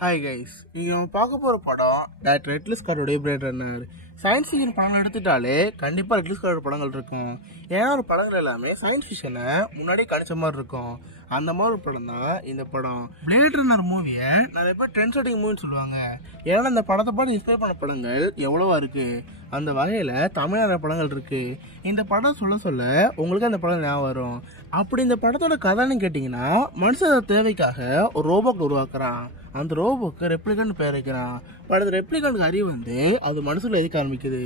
Hi guys, நீங்கள் நம்ம பார்க்க போகிற படம் டாக்டர் ரெட்லி ஸ்காட்டோடைய பிளேட் ரன்னர். சயின்ஸ் ஃபிக்ஷன் படம் எடுத்துட்டாலே கண்டிப்பாக ரெட்லி ஸ்காட்டோட படங்கள் இருக்கும். ஏன்னா ஒரு படங்கள் எல்லாமே சயின்ஸ் ஃபிக்ஷனை முன்னாடியே கணிச்ச மாதிரி இருக்கும். அந்த மாதிரி ஒரு படம் தான் இந்த படம். பிளேட் ரன்னர் மூவியை நிறைய பேர் ட்ரெண்ட் செட்டிங் மூவின்னு சொல்லுவாங்க. ஏன்னா இந்த படத்தை பார்த்து இன்ஸ்பயர் பண்ண படங்கள் எவ்வளவா இருக்குது. அந்த வகையில் தமிழ் நிறைய படங்கள் இருக்குது. இந்த படம் சொல்ல உங்களுக்கு அந்த படம் ஞாபகம் வரும். அப்படி இந்த படத்தோட கதைன்னு கேட்டிங்கன்னா, மனுஷனோட தேவைக்காக ஒரு ரோபோட் உருவாக்குறான். அந்த ரோபோக்கு ரெப்ளிகண்ட் பேர் வைக்கிறான். பட் அந்த ரெப்ளிகண்ட்டுக்கு அறிவு அது மனசுல எதுக்க ஆரம்பிக்குது.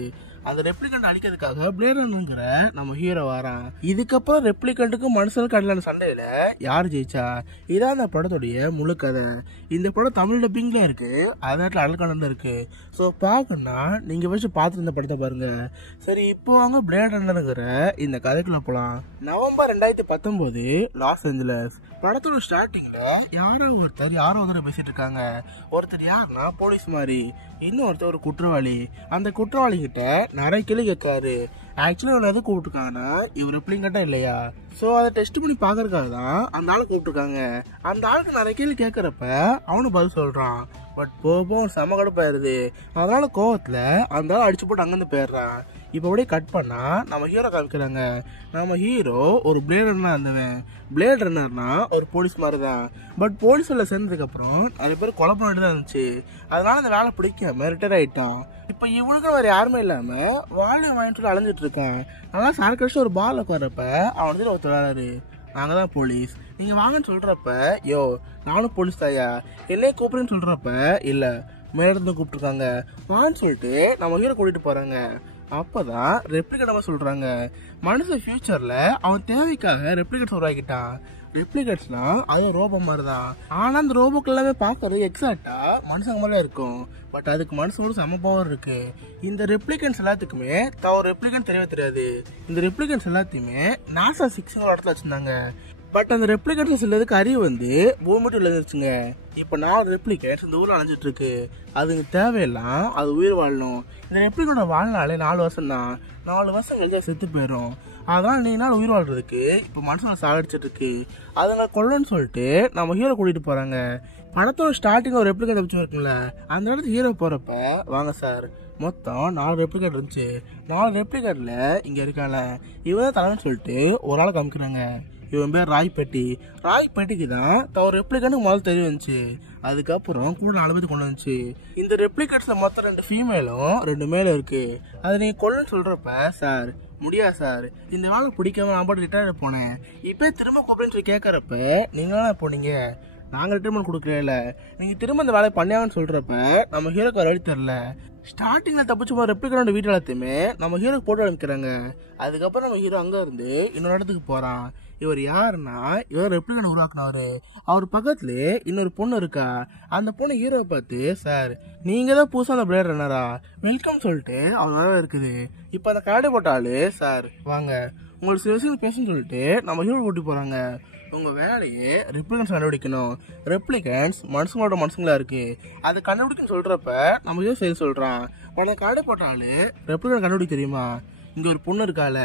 அந்த ரெப்ளிகண்ட் அழிக்கிறதுக்காக பிளேட் ரன்னர்ங்கிற நம்ம ஹீரோ வரான். இதுக்கப்புறம் ரெப்ளிகண்ட்டுக்கும் மனுஷனுக்கு அடிலான சண்டையில யார் ஜெயிச்சா, இதான் அந்த படத்துடைய முழு கதை. இந்த படம் தமிழ் டப்பிங்ல இருக்கு, அதனால அழகான இருக்கு. ஸோ பார்க்கணும்னா நீங்க வச்சு பார்த்துட்டு இந்த படத்தை பாருங்க. சரி, இப்போ வாங்க பிளேட் ரன்னர்ங்கிற இந்த கதைக்குள்ள போலாம். November 2019 Los Angeles. படத்தோட ஸ்டார்டிங்ல யாரோ ஒருத்தர் பேசிட்டு இருக்காங்க. ஒருத்தர் யாருன்னா போலீஸ் மாதிரி, இன்னொருத்தர் ஒரு குற்றவாளி. அந்த குற்றவாளி கிட்ட நிறைய கேள்வி கேட்காரு. ஆக்சுவலி இவனை எது கூப்பிட்டுருக்காங்கன்னா, இவர் ரெப்ளிகண்டா இல்லையா, ஸோ அதை டெஸ்ட் பண்ணி பார்க்கறதுக்காக தான் அந்த ஆளை கூப்பிட்டுருக்காங்க. அந்த ஆளுக்கு நிறைய கேள்வி கேட்கறப்ப அவனு பதில் சொல்றான். பட் போக செம கடுப்பாயிருது. அதனால கோவத்துல அந்த ஆள் அடிச்சு போட்டு அங்கிருந்து போயிடுறான். இப்போ அப்படியே கட் பண்ணா நம்ம ஹீரோ காமிக்கிறாங்க. நம்ம ஹீரோ ஒரு பிளேட் ரன்னர் இருந்தவன். பிளேட் ரன்னர்னா ஒரு போலீஸ் மாதிரி தான். பட் போலீஸ்ல சேர்ந்ததுக்கு அப்புறம் நிறைய பேர் கொலை பண்ணிட்டு தான் இருந்துச்சு. அதனால அந்த வேலை பிடிக்காம ரிட்டையர் ஆயிட்டான். இப்போ இவனுக்கு வேற யாருமே இல்லாம வாழையை வாங்கிட்டு அலைஞ்சிட்டு இருக்கான். அதனால சார்கடிச்சு ஒரு பால் உட்காரப்ப அவனுக்கு ஒருத்தர் வராரு. நாங்க தான் போலீஸ், நீங்க வாங்கன்னு சொல்றப்ப, யோ நானும் போலீஸ் தாயா, என்னைய கூப்பிடுன்னு சொல்றப்ப, இல்ல மேலிருந்து கூப்பிட்டுருக்காங்க வான்னு சொல்லிட்டு நம்ம ஹீரோ கூட்டிட்டு போறாங்க. அப்பதான் ரெப்ளிகேட் சொல்றாங்க. மனுஷன் ஃபியூச்சர்ல அவன் தேவைக்காக ரெப்ளிகேட்ஸ் உருவாக்கிட்டான். ரெப்ளிகேட்ஸ்லாம் அது ரோபோ மாதிரி தான். ஆனா அந்த ரோபோக்கு எல்லாமே பார்க்கறது எக்ஸாக்டா மனுஷங்க மாதிரியே இருக்கும். பட் அதுக்கு மனுஷனோட சம பவர் இருக்கு. இந்த ரெப்ளிகன்ஸ் எல்லாத்துக்குமே ஒரு ரெப்ளிகன் தெரியவே தெரியாது. இந்த ரெப்ளிகன்ஸ் எல்லாத்தையுமே நாசா 6 இடத்துல வச்சிருந்தாங்க. பட் அந்த ரெப்ளிகன்ஸ் சிலதுக்கு அறிவு பூமிட்டு விழுந்துருச்சுங்க. இப்போ 4 ரெப்ளிகன்ஸ் இந்த ஊரில் அலைஞ்சிட்டு இருக்கு. அதுக்கு தேவையெல்லாம் அது உயிர் வாழணும். இந்த ரெப்ளிகனோட வாழ்நாளே 4 வருஷம் தான். 4 வருஷம் கழிச்சு செத்து போயிடும். அதனால நீ நாள் உயிர் வாழ்றதுக்கு இப்போ மனுஷனை சாகடிச்சிட்டு இருக்கு. அதுங்க கொல்லன்னு சொல்லிட்டு நம்ம ஹீரோ கூட்டிட்டு போறாங்க. படத்தோட ஸ்டார்டிங் ஒரு ரெப்ளிகேட் வச்சு இருக்குல்ல, அந்த இடத்துக்கு ஹீரோ போறப்ப, வாங்க சார், மொத்தம் 4 ரெப்ளிகேட் இருந்துச்சு. 4 ரெப்ளிகேட்ல இங்க இருக்கால இவன் தலைன்னு சொல்லிட்டு ஒரு ஆளை காமிக்கிறாங்க. இவன் பேர் ராய்பேட்டிக்கு தான் ஒரு ரெப்ளிகேட்டுக்கு முதல்ல தெரிய வந்துச்சு. அதுக்கப்புறம் கூட 4 பேர் கொண்டு வந்துச்சு. இந்த ரெப்ளிகேட்ஸ்ல மொத்தம் 2 ஃபீமேலும் 2 மேலும் இருக்கு. அதை நீங்க கொல்லுன்னு சொல்றப்ப, சார் முடியாது சார், இந்த வேலை பிடிக்காம நான் பாட்டு ரிட்டையர் போனேன், இப்போ திரும்ப கூப்பிடுன்னு சொல்லி கேட்கறப்ப, நீங்களாம் போனீங்க, நாங்கள் ரிட்டைர்மெண்ட் கொடுக்கல, நீங்கள் திரும்ப இந்த வேலையை பண்ணியாங்கன்னு சொல்கிறப்ப நம்ம ஹீரோக்கு வழி தெரில. ஸ்டார்டிங்கில் தப்பிச்சு போகிற ரெப்ளிகனோட வீட்டு எல்லாத்தையுமே நம்ம ஹீரோக்கு போட்டு ஆரம்பிக்கிறாங்க. அதுக்கப்புறம் நம்ம ஹீரோ அங்கே இருந்து இன்னொரு இடத்துக்கு போகிறான். இவர் யாருன்னா, இவர் ரெப்ளிகனை உருவாக்குனவர். அவர் பக்கத்துலேயே இன்னொரு பொண்ணு இருக்கா. அந்த பொண்ணு ஹீரோவை பார்த்து, சார் நீங்கள் தான் புதுசாக அந்த பிளேட் ரன்னரா, வெல்கம் சொல்லிட்டு அவர் வர இருக்குது. இப்போ அந்த கரடி போட்டாலு, சார் வாங்க உங்களுக்கு சில விஷயம் பேசுன்னு சொல்லிட்டு நம்ம ஹீரோ கூட்டி போகிறாங்க. உங்கள் வேலையே ரெப்ளிகன்ஸ் கண்டுபிடிக்கணும். ரெப்ளிகன்ஸ் மனுஷங்களா இருக்கு, அது கண்டுபிடிக்கணும்னு சொல்கிறப்ப நம்ம ஹீரோ சரி சொல்கிறான். அந்த கரடி போட்டாலு ரெப்ளிகன் கண்டுபிடிக்க தெரியுமா, இங்கே ஒரு பொண்ணு இருக்கால,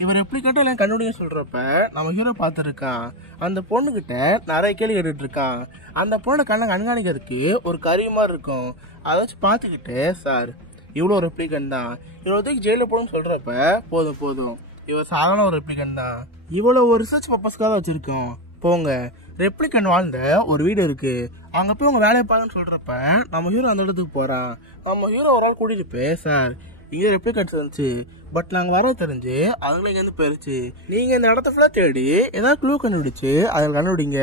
இவன் ரெப்ளிகேட்டை எல்லாம் கண்டுபிடிக்க சொல்கிறப்ப நம்ம ஹீரோ பார்த்துருக்கான். அந்த பொண்ணுக்கிட்ட நிறைய கேள்வி கேட்டுட்டு இருக்கான். அந்த பொண்ணை கண்காணிக்கிறதுக்கு ஒரு கருவி மாதிரி இருக்கும். அதை வச்சு பார்த்துக்கிட்டு, சார் இவ்வளோ ரெப்ளிகன் தான், இவ்வளோத்துக்கு ஜெயிலில் போகணும்னு சொல்கிறப்ப, போதும் இவர் சாதாரண ஒரு ரெப்ளிகன் தான், இவ்வளோ ஒரு ரிசர்ச் பர்பஸ்க்காக வச்சுருக்கோம், போங்க ரெப்ளிகன் வாழ்ந்த ஒரு வீடு இருக்கு, அங்கே போய் உங்கள் வேலையை பாருங்கன்னு சொல்கிறப்ப நம்ம ஹீரோ அந்த இடத்துக்கு போகிறான். நம்ம ஹீரோ ஒரு ஆள் கூட்டிகிட்டு போய், சார் இங்கே ரெப்ளிகன்ஸ் இருந்துச்சு, பட் நாங்கள் வர தெரிஞ்சு அவங்களே இங்கேருந்து போயிருச்சு, நீங்கள் இந்த இடத்த ஃபுல்லாக தேடி ஏதாவது க்ளூ கண்டுபிடிச்சு அதில் கண்டுபிடிங்க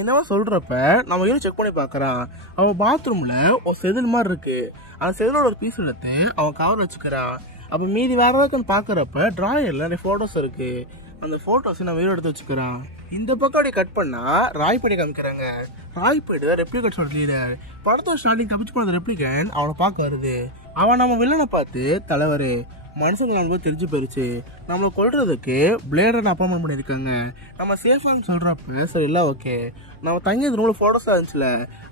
இந்த மாதிரி சொல்கிறப்ப நம்ம ஹீரோ செக் பண்ணி பார்க்குறான். அவன் பாத்ரூமில் ஒரு செதில் மாதிரி இருக்கு. அந்த செதிலோட ஒரு பீஸ் எடுத்து அவன் கவர் வச்சுக்கிறான். அப்போ மீதி வேற ஏதாச்சும் பார்க்குறப்ப டிராயரில் நிறைய ஃபோட்டோஸ் இருக்கு. அந்த ஃபோட்டோஸை நம்ம ஹீரோ எடுத்து வச்சுக்கிறான். இந்த பக்கம் அப்படியே கட் பண்ணா ராய்பேட்டை காமிக்கிறாங்க. ராய்பேட்டு தான் ரெப்ளிகன்ஸோட லீடர். படத்தோட ஸ்டார்டிங் தப்பிச்சு போன ரெப்ளிகன் அவனை பார்க்க வருது. அவன் நம்ம வில்லனை பார்த்து, தலைவர் மனுஷங்களை அனுபவம் தெரிஞ்சு போயிருச்சு. நம்மளை கொல்றதுக்கு பிளேடர் அப்பாயின்மெண்ட் பண்ணியிருக்காங்க. நம்ம சேஃபான்னு சொல்றப்ப சரி இல்லை ஓகே. நம்ம தங்கியது ரூம்ல போட்டோஸ் இருந்துச்சுல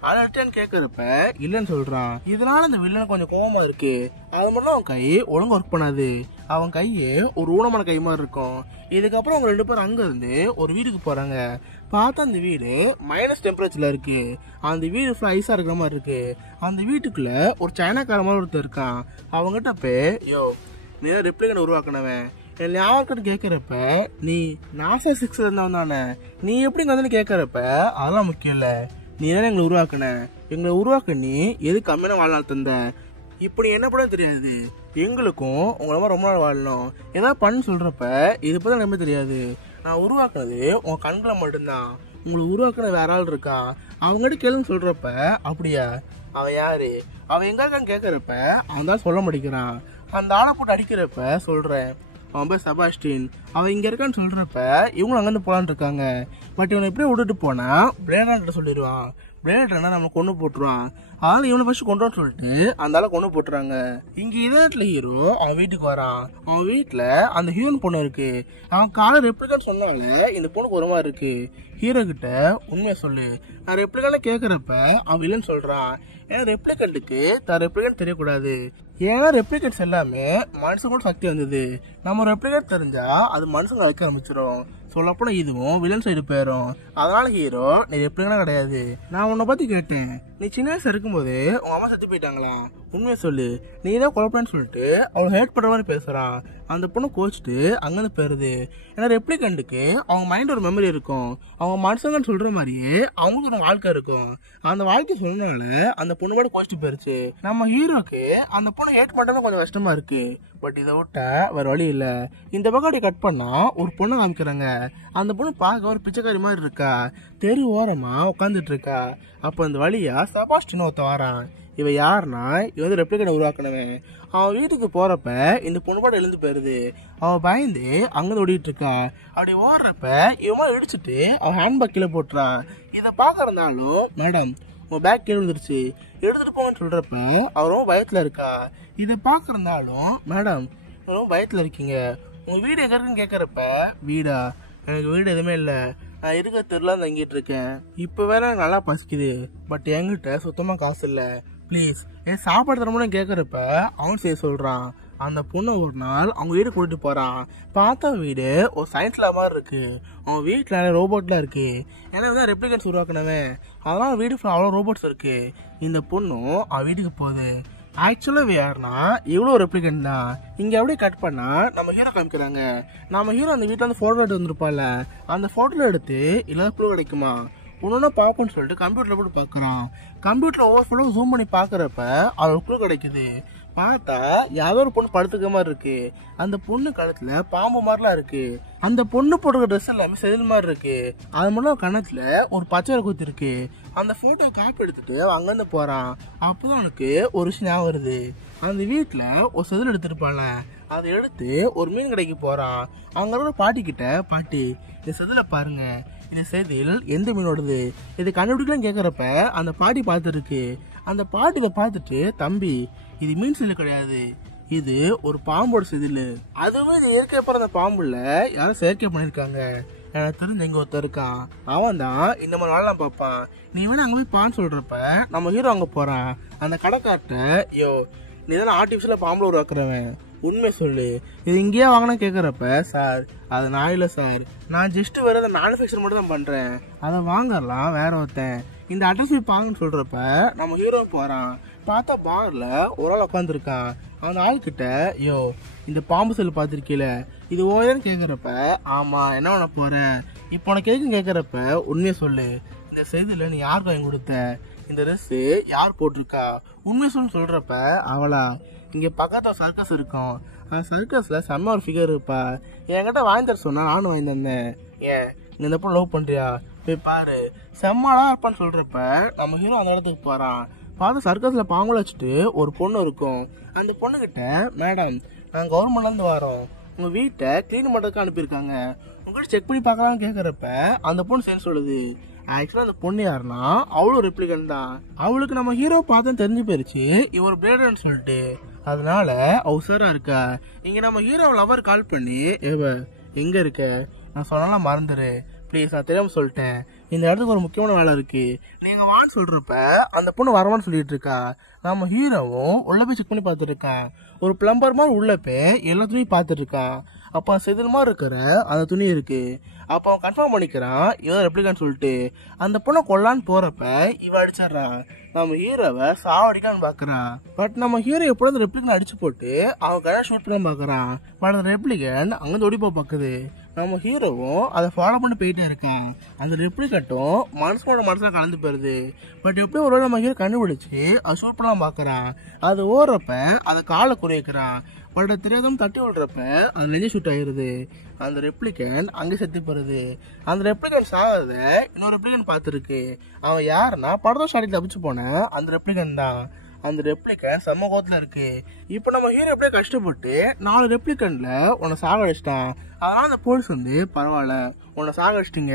அலர்ட்டான்னு கேட்கறப்ப இல்லைன்னு சொல்றான். இதனால இந்த வில்லனுக்கு கொஞ்சம் கோவமா இருக்கு. அது மட்டும் அவன் கை ஒழுங்கா ஒர்க் பண்ணாது. அவன் கையே ஒரு ஊனமான கை மாதிரி இருக்கும். இதுக்கப்புறம் அவங்க 2 பேரும் அங்க இருந்து ஒரு வீட்டுக்கு போறாங்க. பார்த்தா அந்த வீடு மைனஸ் டெம்பரேச்சர்ல இருக்கு. அந்த வீடு ஃபுல்லா ஐஸா இருக்கிற மாதிரி இருக்கு. அந்த வீட்டுக்குள்ள ஒரு சைனாக்கார மாதிரி ஒருத்தர் இருக்கான். அவங்ககிட்ட போய் யோ நீ ரெப்ளிகன் உருவாக்கினவன் ஞாபகம் கேட்கறப்ப நீ நாசா 6 இருந்தவன் தானே, நீ எப்படி வந்து கேட்கறப்ப அதெல்லாம் முக்கியம் இல்ல, நீ என்ன எங்களை உருவாக்குன, எங்களை உருவாக்க நீ எது கம்மியான வாழ்நாள் தந்த, இப்படி என்ன கூட தெரியாது, எங்களுக்கும் உங்களை ரொம்ப நாள் வாழணும் ஏதாவது பண்ணு சொல்றப்ப இது பத்தி நம்ப தெரியாது, நான் உருவாக்குனது உங்க கண்களை மட்டும்தான், உங்களை உருவாக்குன வேற ஆள் இருக்கா அவங்ககிட்ட கேளுன்னு சொல்றப்ப அப்படியா அவன் யாரு அவன் எங்க இருக்கான்னு கேட்கறப்ப அவன் தான் சொல்ல மாட்டேங்கிறான். அந்த ஆளை போட்டு அடிக்கிறப்ப சொல்றேன் அவன் போய் செபாஸ்டின் அவன் இங்க இருக்கான்னு சொல்றப்ப இவங்களும் அங்கிருந்து போலான்னு இருக்காங்க. பட் இவனை எப்படி விட்டுட்டு போனா பிளேடர்கிட்ட சொல்லிடுவான். பிளேடர்னா நம்ம கொண்டு போட்டுருவான். அதனால இவனை ஃபர்ஸ்ட் கொண்டு சொல்லிட்டு அந்த ஆளை கொண்டு போட்டுறாங்க. இங்க இதே ஹீரோ அவன் வீட்டுக்கு வரான். அவன் வீட்டுல அந்த ஹீரோன் பொண்ணு இருக்கு. அவன் காலை ரெப்ளிகான்னு சொன்னால இந்த பொண்ணுக்கு ஒரு மாதிரி இருக்கு. ஹீரோ கிட்ட உண்மையை சொல்லு, நான் ரெப்ளிகான்னு கேட்கறப்ப அவன் இல்லைன்னு சொல்றான். ஏன்னா ரெப்ளிகண்ட்டுக்கு தான் ரெப்ளிகண்ட் தெரியக்கூடாது. ஏன்னா ரெப்ளிகேட்ஸ் எல்லாமே மனுஷங்களோட சக்தி வந்தது. நம்ம ரெப்ளிகேட் தெரிஞ்சா அது மனுஷங்களை அழைக்க ஆரம்பிச்சிடும். சொல்லப்போனா இதுவும் வில்லன் சைடு போயிடும். அதனால ஹீரோ நீ ரெப்ளிகனா கிடையாது. நான் உன்னை பத்தி கேட்டேன், நீ சின்ன வயசு இருக்கும்போது உங்க அம்மா செத்து போயிட்டாங்களா, உண்மையை சொல்லு, நீ தான் குழப்பம்னு சொல்லிட்டு அவளை ஹேட் பண்ற மாதிரி பேசுறான். அந்த பொண்ணு கோச்சிட்டு அங்கிருந்து போயிருது. ஏன்னா ரெப்ளிகண்ட்டுக்கு அவங்க மைண்ட் ஒரு மெமரி இருக்கும். அவங்க மனுஷங்கன்னு சொல்ற மாதிரியே அவங்களுக்கு ஒரு வாழ்க்கை இருக்கும். அந்த வாழ்க்கை சொன்னனால அந்த பொண்ணு கூட கோச்சிட்டு போயிருச்சு. நம்ம ஹீரோக்கு அந்த பொண்ணு ஹேட் பண்றது கொஞ்சம் கஷ்டமா இருக்கு. பட் இதை விட்ட வேற வழி இல்ல. இந்த பக்கம் கட் பண்ணா ஒரு பொண்ணை காமிக்கிறாங்க. அந்த பொண்ணு பார்க்க ஒரு பிச்சைக்காரி மாதிரி இருக்கா. தெரு ஓரமா உட்காந்துட்டு இருக்கா. அப்ப அந்த வழியா செபாஸ்டின் ஒருத்த வரான். இவன் யாருன்னா இவன் வந்து ரெப்ளிகேட் உருவாக்கினவன். அவன் வீட்டுக்கு போறப்ப இந்த பொண்ணு பாட்டு எழுந்து போயிருது. அவன் பயந்து அங்கிருந்து ஓடிட்டு இருக்கா. அப்படி ஓடுறப்ப இவன் இடிச்சுட்டு அவன் ஹேண்ட்பேக் கீழே போட்டுறான். இதை பாக்குறதுனாலும் மேடம் உங்க பேக் கீழே விழுந்துருச்சு எடுத்துட்டு போங்கன்னு சொல்றப்ப அவரும் பயத்துல இருக்கா. இதை பாக்குறதுனாலும் மேடம் ரொம்ப பயத்துல இருக்கீங்க, உங்க வீடு எங்க இருக்குன்னு கேட்கறப்ப வீடா எனக்கு வீடு எதுவுமே இல்லை, நான் இருக்க தெருலாம் தங்கிட்டு இருக்கேன், இப்போ வேற எனக்கு நல்லா பசிக்குது, பட் என்கிட்ட சுத்தமா காசு இல்லை, ப்ளீஸ் ஏன் சாப்பாடு தரமுன்னு கேட்கறப்ப அவன் செய்ய சொல்றான். அந்த பொண்ணை ஒரு நாள் அவங்க வீடு கூட்டிட்டு போறான். பார்த்தா வீடு ஒரு சயின்ஸ் லேப் மாதிரி இருக்கு. அவன் வீட்டுல ரோபோட்லாம் இருக்கு. ஏன்னா தான் ரெப்ளிகன்ஸ் உருவாக்கினவன். அதனால வீடு அவ்வளோ ரோபோட்ஸ் இருக்கு. இந்த பொண்ணும் அவன் வீட்டுக்கு போகுது. ஆக்சுவலா யாருன்னா இவ்வளோ ரெப்ளிகன்ட் தான். இங்க அப்படியே கட் பண்ணா நம்ம ஹீரோ காமிக்கிறாங்க. நம்ம ஹீரோ அந்த வீட்டுல வந்து போட்டோ எடுத்து வந்திருப்பால, அந்த போட்டோல எடுத்து இல்லாத ப்ளூ கிடைக்குமா ஒன்னொன்னா பார்ப்போம்னு சொல்லிட்டு கம்ப்யூட்டர்ல போட்டு பாக்குறான். கம்ப்யூட்டர் ஓவர் ஃபுல்லாக ஜூம் பண்ணி பாக்குறப்ப அவளுக்கு ப்ளூ கிடைக்குது. பார்த்தா யாரோ ஒரு பொண்ணு படுத்துக்க மாதிரி இருக்கு. அந்த பொண்ணு கழுத்துல பாம்பு மாதிரிலாம் இருக்கு. அந்த பொண்ணு போடுற ட்ரெஸ் எல்லாமே செதில் மாதிரி இருக்கு. அது மட்டும் கணத்துல ஒரு பச்சை குத்தி இருக்கு. அந்த போட்டோ காப்பி எடுத்துட்டு அங்கிருந்து போறான். அப்பதான் அவனுக்கு ஒரு விஷயம் ஞாபகம் வருது. அந்த வீட்டுல ஒரு செதில் எடுத்துருப்பாங்க. அதை எடுத்து ஒரு மீன் கடைக்கு போறான். அவங்க இருக்கிற பாட்டி கிட்ட, பாட்டி இந்த செதில பாருங்க, இந்த செதில் எந்த மீனோடது, இதை கண்டுபிடிக்கலாம் கேட்கறப்ப அந்த பாட்டி பார்த்துருக்கு. அந்த பாட்டி இதை பார்த்துட்டு, தம்பி இது மீன் செதில் கிடையாது, இது ஒரு பாம்போட செதில், அதுவும் இது இயற்கை பிறந்த பாம்புல யாரும் செயற்கை பண்ணிருக்காங்க, எனக்கு தெரிஞ்ச இங்க ஒருத்தர் இருக்கான், அவன் தான் இந்த மாதிரி நாளெல்லாம் பார்ப்பான், நீ வேணா அங்க போய் பான்னு சொல்றப்ப நம்ம ஹீரோ அங்க போறான். அந்த கடைக்கார்ட்ட, யோ நீ தானே ஆர்டிபிஷியலா பாம்புல உருவாக்குறவன், உண்மை சொல்லு, இது இங்கேயே வாங்கினா கேட்கறப்ப, சார் அது நான் இல்லை சார், நான் ஜஸ்ட் வேற அதை மேனுஃபேக்சர் மட்டும் தான் பண்றேன், அதை வாங்கலாம் வேற ஒருத்தன், இந்த அட்ரஸ் போய் பாங்கன்னு சொல்றப்ப நம்ம ஹீரோ போறான். பார்த்தா பார்ல ஒரு ஆள் உட்காந்துருக்கான். அந்த ஆள் கிட்ட, யோ இந்த பாம்பு செல் பார்த்துருக்கீல, இது ஓயன்னு கேட்கறப்ப, ஆமா என்ன பண்ண போறேன், இப்போ உனக்கு கேட்கறப்ப உண்மையை சொல்லு, இந்த செய்தியில நீ யாருக்கு வாங்கி கொடுத்த, இந்த ட்ரெஸ் யார் போட்டிருக்கா, உண்மையை சொல்லு சொல்றப்ப அவளா, இங்க பக்கத்துல சர்க்கஸ் இருக்கும், அந்த சர்க்கஸ்ல செம்ம ஒரு ஃபிகர் இருப்பா, என்கிட்ட வாங்கி தர சொன்னா நானும் வாங்கி தந்தேன், ஏன் நீ இந்த பொண்ணு லவ் பண்றியா, போய் பாரு செம்மாடா இருப்பான்னு சொல்றப்ப நம்ம ஹீரோ அந்த இடத்துக்கு போறான். பார்த்து சர்க்கஸ்ல பாம்புல வச்சுட்டு ஒரு பொண்ணு இருக்கும். அந்த பொண்ணு கிட்ட, மேடம் நாங்கள் கவர்மெண்ட்ல இருந்து வரோம், உங்க வீட்டை கிளீன் பண்றதுக்கு அனுப்பியிருக்காங்க, உங்ககிட்ட செக் பண்ணி பார்க்கலாம்னு கேட்கறப்ப அந்த பொண்ணு சேர்ந்து சொல்லுது. ஆக்சுவலா அந்த பொண்ணு யாருன்னா அவளும் ரெப்ளிகன் தான். அவளுக்கு நம்ம ஹீரோ பார்த்து தெரிஞ்சு போயிருச்சு இவர் பிளேடர்னு சொல்லிட்டு. அதனால அவசரா இருக்கா. இங்க நம்ம ஹீரோ லவர் கால் பண்ணி, எங்க இருக்க, நான் சொன்னாலும் மறந்துரு ப்ளீஸ், நான் தெரியாம சொல்லிட்டேன், இந்த இடத்துக்கு ஒரு முக்கியமான வேலை இருக்கு, நீங்க வான்னு சொல்றப்ப அந்த பொண்ணு வரவான்னு சொல்லிட்டு இருக்கா. நம்ம ஹீரோவும் உள்ள போய் செக் பண்ணி பார்த்துட்டு இருக்கான். ஒரு பிளம்பர் மாதிரி உள்ள போய் எல்லா துணியும் பார்த்துட்டு இருக்கான். அப்போ செதில் மாதிரி இருக்கிற அந்த துணி இருக்கு. அப்போ அவன் கன்ஃபார்ம் பண்ணிக்கிறான் இவன் ரெப்ளிகான்னு சொல்லிட்டு. அந்த பொண்ணை கொல்லான்னு போறப்ப இவன் அடிச்சிடறான். நம்ம ஹீரோவை சாவடிக்கான்னு பாக்குறான். பட் நம்ம ஹீரோ எப்படியும் அந்த ரெப்ளிகன் அடிச்சு போட்டு அவன் கடை ஷூட் பண்ணி பாக்குறான். பட் அந்த ரெப்ளிகன் அங்கிருந்து ஓடி போய் பாக்குது. நம்ம ஹீரோவும் அதை ஃபாலோ பண்ணி போயிட்டே இருக்கான். அந்த ரெப்ளிகட்டும் மனசுல கலந்து போயிருது. பட் எப்படியும் ஒரு நம்ம ஹீரோ கண்டுபிடிச்சு அதை ஷூட் பண்ணலாம் பாக்குறான். அது ஓடுறப்ப அதை காலை குறைக்கிறான். பட் தெரியாதவங்க தட்டி விடுறப்ப அது நெஞ்சு ஷூட் ஆயிருது. அந்த ரெப்ளிகன் அங்கே செத்து போறது. அந்த ரெப்ளிகன் சாகிறத இன்னொரு ரெப்ளிகன் பார்த்துருக்கு. அவன் யாருன்னா படத்தை ஸ்டார்டிங் தப்பிச்சு போன அந்த ரெப்ளிகன் தான். அந்த ரெப்ளிகன் செம்ம கோத்துல இருக்கு. இப்போ நம்ம ஹீரோ எப்படியே கஷ்டப்பட்டு 4 ரெப்ளிகன்ல உன்னை சாகடிச்சிட்டான். அதனால அந்த போலீஸ் வந்து பரவாயில்ல உன்னை சாகடிச்சிட்டீங்க,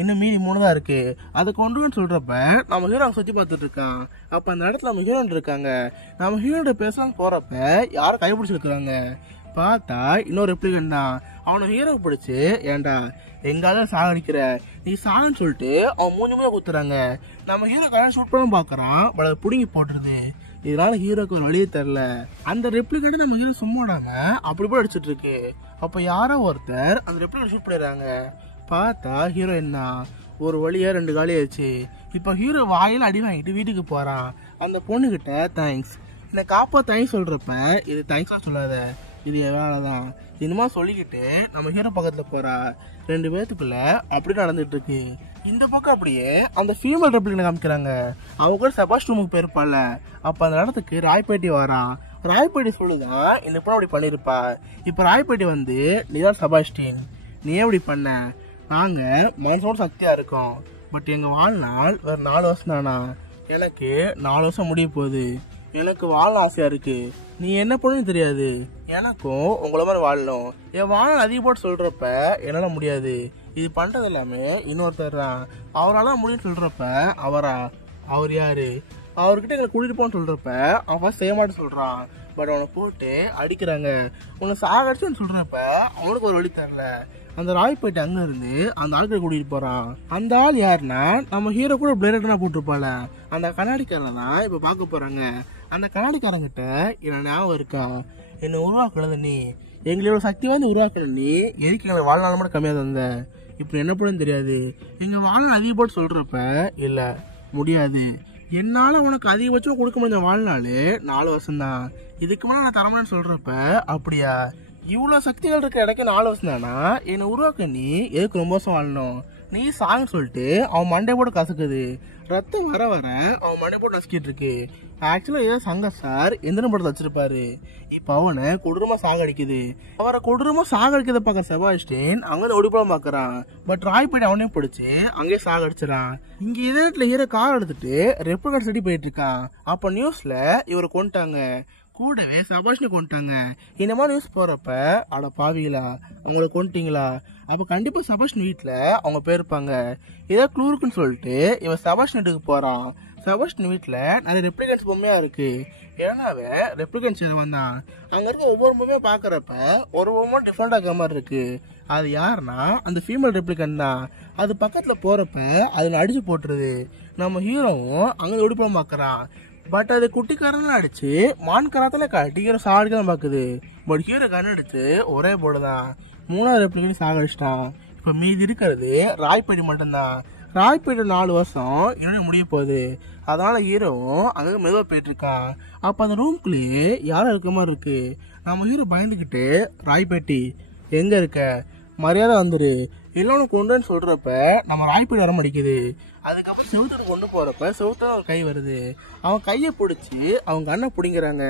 இன்னும் மீதி 3 தான் இருக்கு, அதை கொண்டுன்னு சொல்றப்ப நம்ம ஹீரோ அங்கே சுத்தி பார்த்துட்டு இருக்கான். அப்ப அந்த இடத்துல நம்ம ஹீரோன் இருக்காங்க. நம்ம ஹீரோட பேசலாம் போறப்ப யாரும் கைப்பிடிச்சிருக்காங்க. பார்த்தா இன்னொரு ரெப்ளிகன் தான். அவனை ஹீரோ பிடிச்சு, ஏன்டா எங்கால சாகடிக்கிற, நீ சாகன்னு சொல்லிட்டு அவன் மூஞ்சுமே குத்துறாங்க. நம்ம ஹீரோ கடன் ஷூட் பண்ண பாக்குறான். பட் அதை பிடுங்கி போட்டுருது. இதனால ஹீரோக்கு ஒரு வழியே தெரியல. அந்த ரெப்ளிகேட்டை நம்ம ஹீரோ சும்மா விடாம அப்படி போய் அடிச்சுட்டு இருக்கு. அப்ப யாரோ ஒருத்தர் அந்த ரெப்ளிகேட் ஷூட் பண்ணிடுறாங்க. பார்த்தா ஹீரோ என்ன ஒரு வழியா 2 காலி ஆயிடுச்சு. இப்ப ஹீரோ வாயில அடி வாங்கிட்டு வீட்டுக்கு போறான். அந்த பொண்ணுகிட்ட தேங்க்ஸ், என்னை தேங்க்ஸ் சொல்றப்ப இது தேங்க்ஸா சொல்லாத, இது என் வேலைதான் இனிமா சொல்லிக்கிட்டு நம்ம ஹீரோ பக்கத்துல போறா. 2 பேத்துக்குள்ள அப்படி நடந்துட்டு இருக்கு. இந்த பக்கம் அப்படியே அந்த ஃபீமேல் ரெப்ளிகன் காமிக்கிறாங்க. அவங்க கூட செபாஸ்ட் ரூமுக்கு போயிருப்பாள். அப்ப அந்த இடத்துக்கு ராய்பேட்டி வரான். ராய்பேட்டி சொல்லுதான் இந்த பொண்ணு அப்படி பண்ணிருப்பா. இப்ப ராய்பேட்டி வந்து, நீதான் செபாஸ்டின், நீ எப்படி பண்ண, நாங்க மனசோட சக்தியா இருக்கோம், பட் எங்க வாழ்நாள் வேற 4 வருஷம் தானா, எனக்கு 4 வருஷம் முடிய போகுது, எனக்கு வாழ ஆசையா இருக்கு, நீ என்ன பண்ணுன்னு தெரியாது, எனக்கும் உங்களை மாதிரி வாழணும், என் வாழ்நாள் அதிக போட்டு சொல்றப்ப என்னால முடியாது, இது பண்றது எல்லாமே இன்னொருத்தர் தான், அவரால் முடியும்னு சொல்றப்ப அவர் யாரு, அவர்கிட்ட எங்களை கூட்டிட்டு போன்னு சொல்றப்ப அவன் செய்ய மாட்டேன்னு சொல்றான். பட் அவனை போட்டு அடிக்கிறாங்க. உன்னை சாகடிச்சுன்னு சொல்றப்ப அவனுக்கு ஒரு வழி தரல. அந்த ராய்பேட்டை அங்க இருந்து அந்த ஆட்களை கூட்டிட்டு போறான். அந்த ஆள் யாருன்னா நம்ம ஹீரோ கூட பிளேரட்னா போட்டிருப்பால அந்த கண்ணாடிக்காரன் தான் இப்ப பார்க்க போறாங்க. அந்த கண்ணாடிக்காரங்கிட்ட என்ன ஞாபகம் இருக்கா, என்னை உருவாக்குனது நீ, எங்களோட சக்தி வாய்ந்த உருவாக்குன நீ, எதுக்கு எங்களை வாழ்நாள் மட்டும் கம்மியா தந்த, இப்ப என்ன பண்ணுன்னு தெரியாது, எங்க வாழ்நாள் அதிக போட்டு சொல்றப்ப இல்ல முடியாது, என்னால உனக்கு அதிகபட்சம் கொடுக்க முடிஞ்ச வாழ்நாள் 4 வருஷம் தான், இதுக்கு மேலே நான் தரமான்னு சொல்றப்ப அப்படியா, இவ்வளவு சக்திகள் இருக்க இடக்கு 4 வருஷம் தானா, என்னை உருவாக்க நீ எதுக்கு ரொம்ப வருஷம் வாழணும், நீ சாங்கன்னு சொல்லிட்டு அவன் மண்டை போட்டு கசக்குது, ரத்தம் வர வர அவன் மண்டை போட்டு நசுக்கிட்டு இருக்கு. ஆக்சுவலா ஏதோ சங்கர் சார் எந்திரன் படத்தை வச்சிருப்பாரு. இப்ப அவனை கொடூரமா சாகடிக்குது. அவரை கொடூரமா சாகடிக்கிறத பாக்க செபாஸ்டின் அங்க ஓடிப்போம் பாக்குறான். பட் ராய்பேட்டை அவனையும் பிடிச்சு அங்கேயே சாகடிச்சிடான். இங்க இதே இடத்துல ஹீரோ கார் எடுத்துட்டு ரெப்ளிகேட் சிட்டி போயிட்டு இருக்கான். அப்ப நியூஸ்ல இவரை கொண்டுட்டாங்க, கூடவே செபாஸ்டினை கொண்டுட்டாங்க. இந்த மாதிரி நியூஸ் போறப்ப அட பாவீங்களா அவங்கள கொண்டுட்டீங்களா, அப்ப கண்டிப்பா செபாஸ்டின் வீட்டுல அவங்க போயிருப்பாங்க. ஏதோ க்ளூ இருக்குன்னு சொல்லிட்டு இவன் செபாஸ்டின் வீட்டுக்கு போறான். செபாஸ்டின் வீட்டுல நிறைய ரெப்ளிகன்ஸ் பொம்மையா இருக்கு. ஏன்னாவே ரெப்ளிகன்ஸ் வந்தான். அங்க இருக்க ஒவ்வொரு பொம்மையா பாக்குறப்ப ஒரு பொம்மை டிஃப்ரெண்டா இருக்கிற மாதிரி இருக்கு. அது யாருன்னா அந்த ஃபீமேல் ரெப்ளிகன் தான். அது பக்கத்துல போறப்ப அதுல அடிச்சு போட்டுருது. நம்ம ஹீரோவும் அங்க ஒடிப்பம் பாக்குறான். பட் அது குட்டிக்காரன்லாம் அடிச்சு மான் கராத்துல காட்டி ஹீரோ சாகடிக்கலாம் பாக்குது. பட் ஹீரோ கண் அடிச்சு ஒரே போடுதான். 3வது ரெப்ளிகன் சாகடிச்சிட்டான். இப்ப மீதி இருக்கிறது ராய்பேட்டி மட்டும்தான். ராய்பேட்டை 4 வருஷம் இன்னும் முடிய போகுது. அதனால ஹீரோவும் அங்க மெதுவா போயிட்டு இருக்கான். அப்ப அந்த ரூம்குள்ளேயே யாரும் இருக்க மாதிரி இருக்கு. நம்ம ஹீரோ பயந்துகிட்டு ராய்பேட்டி எங்க இருக்க, மரியாதை வந்துரு, இல்லைன்னு கொண்டுன்னு சொல்றப்ப நம்ம ராய்பேட்டி வர மாட்டேங்குது. அதுக்கப்புறம் செவுத்துல கொண்டு போறப்ப செவுத்துல ஒரு கை வருது. அவன் கையை பிடிச்சி அவங்க கண்ணை பிடிங்கிறாங்க.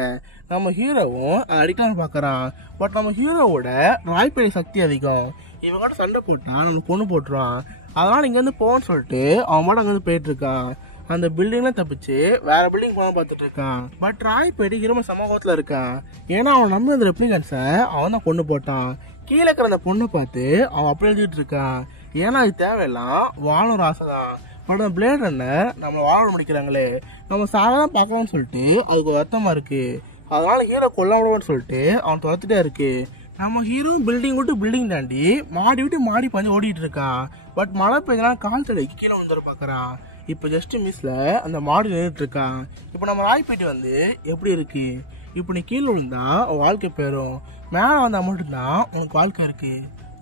நம்ம ஹீரோவும் அடிக்கலாம்னு பாக்குறான். பட் நம்ம ஹீரோவோட ராய்பேட்டி சக்தி அதிகம். இவன் கூட சண்டை போட்டா நம்ம பொண்ணு போட்டுருவான். அதனால இங்க வந்து போன்னு சொல்லிட்டு அவன் மட்டும் அங்க வந்து போயிட்டு இருக்கான். அந்த பில்டிங்ல தப்பிச்சு வேற பில்டிங் போன பார்த்துட்டு இருக்கான். பட் ராய்பேட்டி ஹீரோ சமூகத்துல இருக்கான். ஏன்னா அவன் நம்பி அந்த ரெப்ளிகன்ஸை அவன் தான் கொண்டு போட்டான். கீழே இருக்கிற அந்த பொண்ணு பார்த்து அவன் அப்படி எழுதிட்டு இருக்கான். ஏன்னா அது தேவையெல்லாம் வாழணும் ஆசைதான். பட் பிளேட் என்ன நம்மளை வாழ முடிக்கிறாங்களே, நம்ம சாகதான் பார்க்கலாம்னு சொல்லிட்டு அதுக்கு வருத்தமா இருக்கு. அதனால ஹீரோ கொல்லாமன்னு சொல்லிட்டு அவன் துரத்துட்டே இருக்கு. நம்ம ஹீரோ பில்டிங் விட்டு பில்டிங் தாண்டி மாடி விட்டு மாடி பஞ்சு ஓடிட்டு இருக்கான். பட் மழை பெய்ஞ்சனா கால் தடைக்கு கீழே வந்துட பாக்குறான். இப்போ ஜஸ்ட் மிஸ்ல அந்த மாடி நின்றுட்டு இருக்கான். இப்போ நம்ம ராய்பேட்டை வந்து எப்படி இருக்கு, இப்போ நீ கீழே விழுந்தா வாழ்க்கை போயிடும், மேலே வந்தா மட்டும்தான் உனக்கு வாழ்க்கை இருக்கு.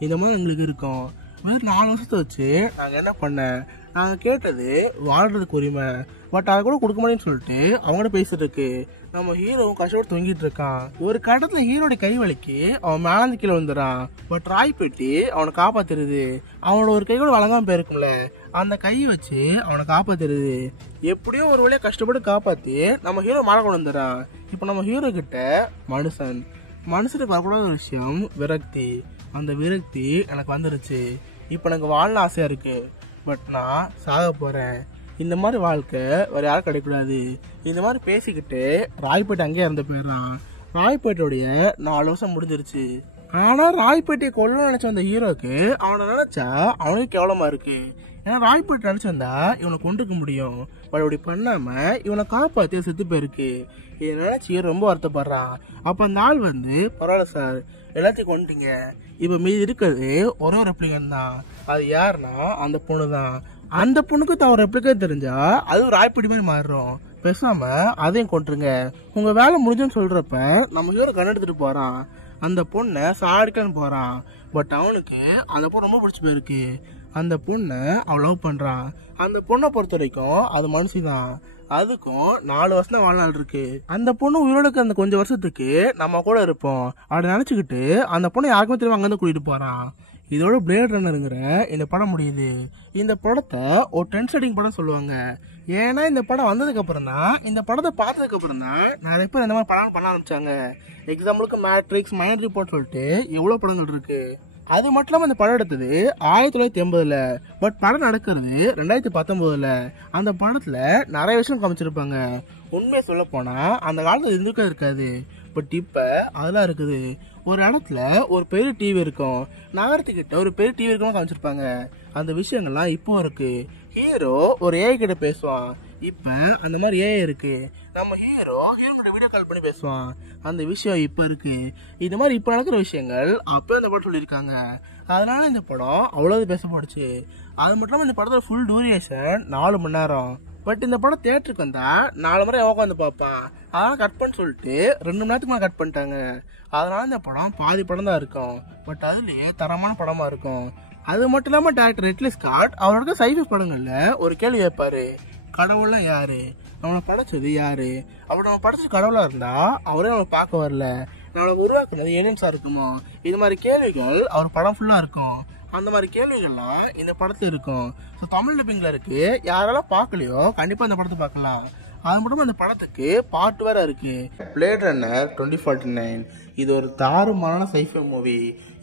இந்த மாதிரி எங்களுக்கு இருக்கும். வெறும் 4 வருஷத்தை வச்சு நாங்கள் என்ன பண்ணேன், நாங்கள் கேட்டது வாழ்றதுக்கு உரிமை, பட் அதை கூட கொடுக்க மாட்டேன்னு சொல்லிட்டு அவங்கள்ட்ட பேசிட்டு இருக்கு. நம்ம ஹீரோவும் கஷ்டப்பட்டு தொங்கிட்டு இருக்கான். ஒரு கட்டத்துல ஹீரோட கை வலிக்கு அவன் மேலாந்து கீழே வந்துடுறான். பட் ராய்பேட்டி அவனை காப்பாத்துறது. அவனோட ஒரு கை கூட வழங்காம போயிருக்கும்ல, அந்த கையை வச்சு அவனை காப்பாத்துறது. எப்படியோ ஒரு வழியா கஷ்டப்பட்டு காப்பாத்தி நம்ம ஹீரோ மேலே கொண்டு வந்துடுறான். இப்போ நம்ம ஹீரோ கிட்ட மனுஷனுக்கு வரக்கூடாத ஒரு விஷயம் விரக்தி. அந்த விரக்தி எனக்கு வந்துருச்சு. இப்போ எனக்கு வாழ ஆசையா இருக்கு, பட் நான் சாக போறேன். இந்த மாதிரி வாழ்க்கை வேற யாரும் கிடைக்கூடாது. இந்த மாதிரி பேசிக்கிட்டு ராய்பேட்டை அங்கேயே இறந்து போயிடுறான். ராய்பேட்டையுடைய 4 வருஷம் முடிஞ்சிருச்சு. ஆனா ராய்பேட்டையை கொல்ல நினைச்ச அந்த ஹீரோக்கு அவனை நினைச்சா அவனுக்கு கேவலமா இருக்கு. ஏன்னா ராய்பேட்டை நினைச்சிருந்தா இவனை கொண்டுக்க முடியும், பட் அப்படி பண்ணாம இவனை காப்பாத்தி செத்து போயிருக்கு. இதை நினைச்சு ரொம்ப வருத்தப்படுறான். அப்ப அந்த ஆள் வந்து, பரவாயில்ல சார், எல்லாத்தையும் கொண்டுட்டீங்க, இப்ப மீதி இருக்கிறது ஒரே ரெப்ளிகன் தான். அது யாருன்னா அந்த பொண்ணு தான். அந்த பொண்ணுக்கு தான் ஒரு ரெப்ளிகன் தெரிஞ்சா அது ராய்பேட்டை மாதிரி மாறுறோம். பேசாம அதையும் கொண்டுருங்க, உங்க வேலை முடிஞ்சுன்னு சொல்றப்ப நம்ம ஹீரோ கண் எடுத்துட்டு போறான். அந்த பொண்ணை சாடிக்கலான்னு போறான். பட் அவனுக்கு அந்த பொண்ணு ரொம்ப பிடிச்சி போயிருக்கு. அந்த பொண்ணை அவன் லவ் பண்றான். அந்த பொண்ணை பொறுத்த வரைக்கும் அது மனுஷிதான். அதுக்கும் 4 வருஷம் தான் வாழ்நாள் இருக்கு. அந்த பொண்ணு உயிரோடுக்கு அந்த கொஞ்சம் வருஷத்துக்கு நம்ம கூட இருப்போம் அப்படி நினைச்சுக்கிட்டு அந்த பொண்ணை யாருக்குமே திரும்ப அங்கிருந்து கூட்டிட்டு போறான். இதோட பிளேட் ரன்னருங்கிற இந்த படம் முடியுது. இந்த படத்தை ஒரு ட்ரெண்ட் செட்டிங் படம் சொல்லுவாங்க. ஏன்னா இந்த படம் வந்ததுக்கு அப்புறம் தான், இந்த படத்தை பார்த்ததுக்கு அப்புறம் தான் நிறைய பேர் இந்த மாதிரி படம் பண்ண ஆரம்பிச்சாங்க. எக்ஸாம்பிளுக்கு மேட்ரிக்ஸ், மைண்ட் ரிப்போர்ட் சொல்லிட்டு எவ்வளவு படங்கள் இருக்கு. அது மட்டும் இல்லாமல் இந்த படம் எடுத்தது 1980. பட் படம் நடக்கிறது 2019. அந்த படத்துல நிறைய விஷயம் காமிச்சிருப்பாங்க. உண்மையை சொல்ல போனா அந்த காலத்துல இருக்காது. பட் இப்ப அதெல்லாம் இருக்குது. ஒரு இடத்துல ஒரு பெரிய டிவி இருக்கும், நகரத்துக்கிட்ட ஒரு பெரிய டிவி இருக்கும் காமிச்சிருப்பாங்க. அந்த விஷயங்கள்லாம் இப்போ இருக்கு. ஹீரோ ஒரு ஏஐ கிட்ட பேசுவான். இப்ப அந்த மாதிரி ஏஐ இருக்கு. நம்ம ஹீரோ கிட்ட வீடியோ கால் பண்ணி பேசுவான். அந்த விஷயம் இப்ப இருக்கு. இந்த மாதிரி இப்ப நடக்கிற விஷயங்கள் அப்போ இந்த படம் சொல்லியிருக்காங்க. அதனால இந்த படம் அவ்வளவு பேசப்படுச்சு. அது மட்டும் இல்லாமல் இந்த படத்தோட ஃபுல் டூரேஷன் 4 மணி நேரம். பட் இந்த படம் தியேட்டருக்கு வந்தா 4 முறை உட்காந்து பார்ப்பான். அதெல்லாம் கட் பண்ண சொல்லிட்டு 2 மணி நேரத்துக்கு மேலே கட் பண்ணிட்டாங்க. அதனால இந்த படம் பாதி படம் தான் இருக்கும். பட் அதுலயே தரமான படமா இருக்கும். அது மட்டும் இல்லாம டைரக்டர் ரிட்லி ஸ்காட் அவரோட சைஃபை படங்கள்ல ஒரு கேள்வி கேட்பாரு, கடவுள்லாம் யாரு, நம்மளை படைச்சது யாரு, அப்படி நம்ம படைச்சது கடவுளா இருந்தா அவரே நம்ம பார்க்க வரல, நம்மளை உருவாக்குனது ஏலியன்ஸா இருக்குமோ, இது மாதிரி கேள்விகள் அவர் படம் ஃபுல்லா இருக்கும். அந்த மாதிரி கேள்விகள்லாம் இந்த படத்துல இருக்கும். ஸோ தமிழ் டப்பிங்ல இருக்கு. யாரெல்லாம் பார்க்கலையோ கண்டிப்பா இந்த படத்தை பார்க்கலாம். அது மட்டும் அந்த படத்துக்கு பார்ட் வேற இருக்கு. பிளேட் ரன்னர் 2049 இது ஒரு தாறுமாறான சைஃபை மூவி.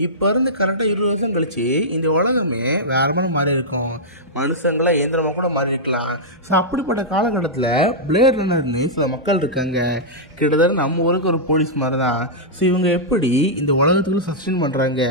இப்போ இருந்து கரெக்டாக 20 வருஷம் கழிச்சு இந்த உலகமே வேற மாதிரி மாறி இருக்கும். மனுஷங்களா இயந்திரமாக கூட மாறி இருக்கலாம். ஸோ அப்படிப்பட்ட காலகட்டத்தில் பிளேட் ரன்னர்னு சில மக்கள் இருக்காங்க. கிட்டத்தட்ட நம்ம ஊருக்கு ஒரு போலீஸ் மாதிரி தான். ஸோ இவங்க எப்படி இந்த உலகத்துக்குள்ள சஸ்டெயின் பண்ணுறாங்க,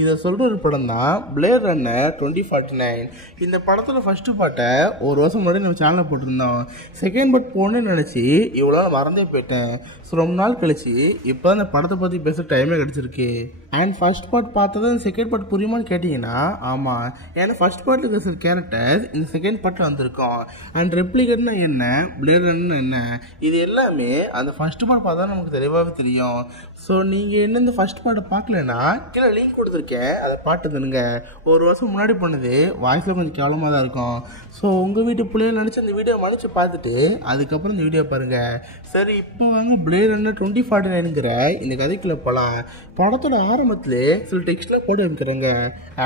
இதை சொல்கிற ஒரு படம் தான் பிளேட் ரன்னர் 2049. இந்த படத்தோட ஃபர்ஸ்ட் பார்ட்டை ஒரு வருஷம் முன்னாடி நம்ம சேனலில் போட்டிருந்தோம். செகண்ட் பார்ட் போகணுன்னு நினச்சி இவ்வளோ மறந்தே போயிட்டேன். ஸோ ரொம்ப நாள் கழிச்சு இப்போ அந்த படத்தை பற்றி பேச டைமே கிடச்சிருக்கு. அண்ட் ஃபர்ஸ்ட் பார்ட் பார்த்தது செகண்ட் பார்ட் புரியுமான்னு கேட்டிங்கன்னா ஆமாம். ஏன்னா ஃபர்ஸ்ட் பார்ட்டில் இருக்கிற சில கேரக்டர்ஸ் இந்த செகண்ட் பார்ட்டில் வந்திருக்கோம். அண்ட் ரெப்ளிகேட்னா என்ன, பிளேட் ரன்னர் என்ன, இது எல்லாமே அந்த ஃபர்ஸ்ட் பார்ட் பார்த்தா நமக்கு தெளிவாகவே தெரியும். ஸோ நீங்கள் என்ன இந்த ஃபர்ஸ்ட் பார்ட்டை பார்க்கலன்னா கீழே லிங்க் கொடுத்துருக்கேன், அதை பாட்டு தருங்க. ஒரு வருஷம் முன்னாடி பண்ணது வாய்ஸில் கொஞ்சம் கேவலமாக தான் இருக்கும். ஸோ உங்கள் வீட்டு பிள்ளைகள் நினச்சி அந்த வீடியோ மன்னிச்சு பார்த்துட்டு அதுக்கப்புறம் இந்த வீடியோ பாருங்கள். சரி, இப்போ வந்து பிளேட் ரன்னர் 2049ங்கிற இந்த கதைக்குள்ளே போகலாம். படத்தோட ஆரம்பத்திலே சில டெக்ஸ்ட்லாம் போட்டு வைக்கிறாங்க.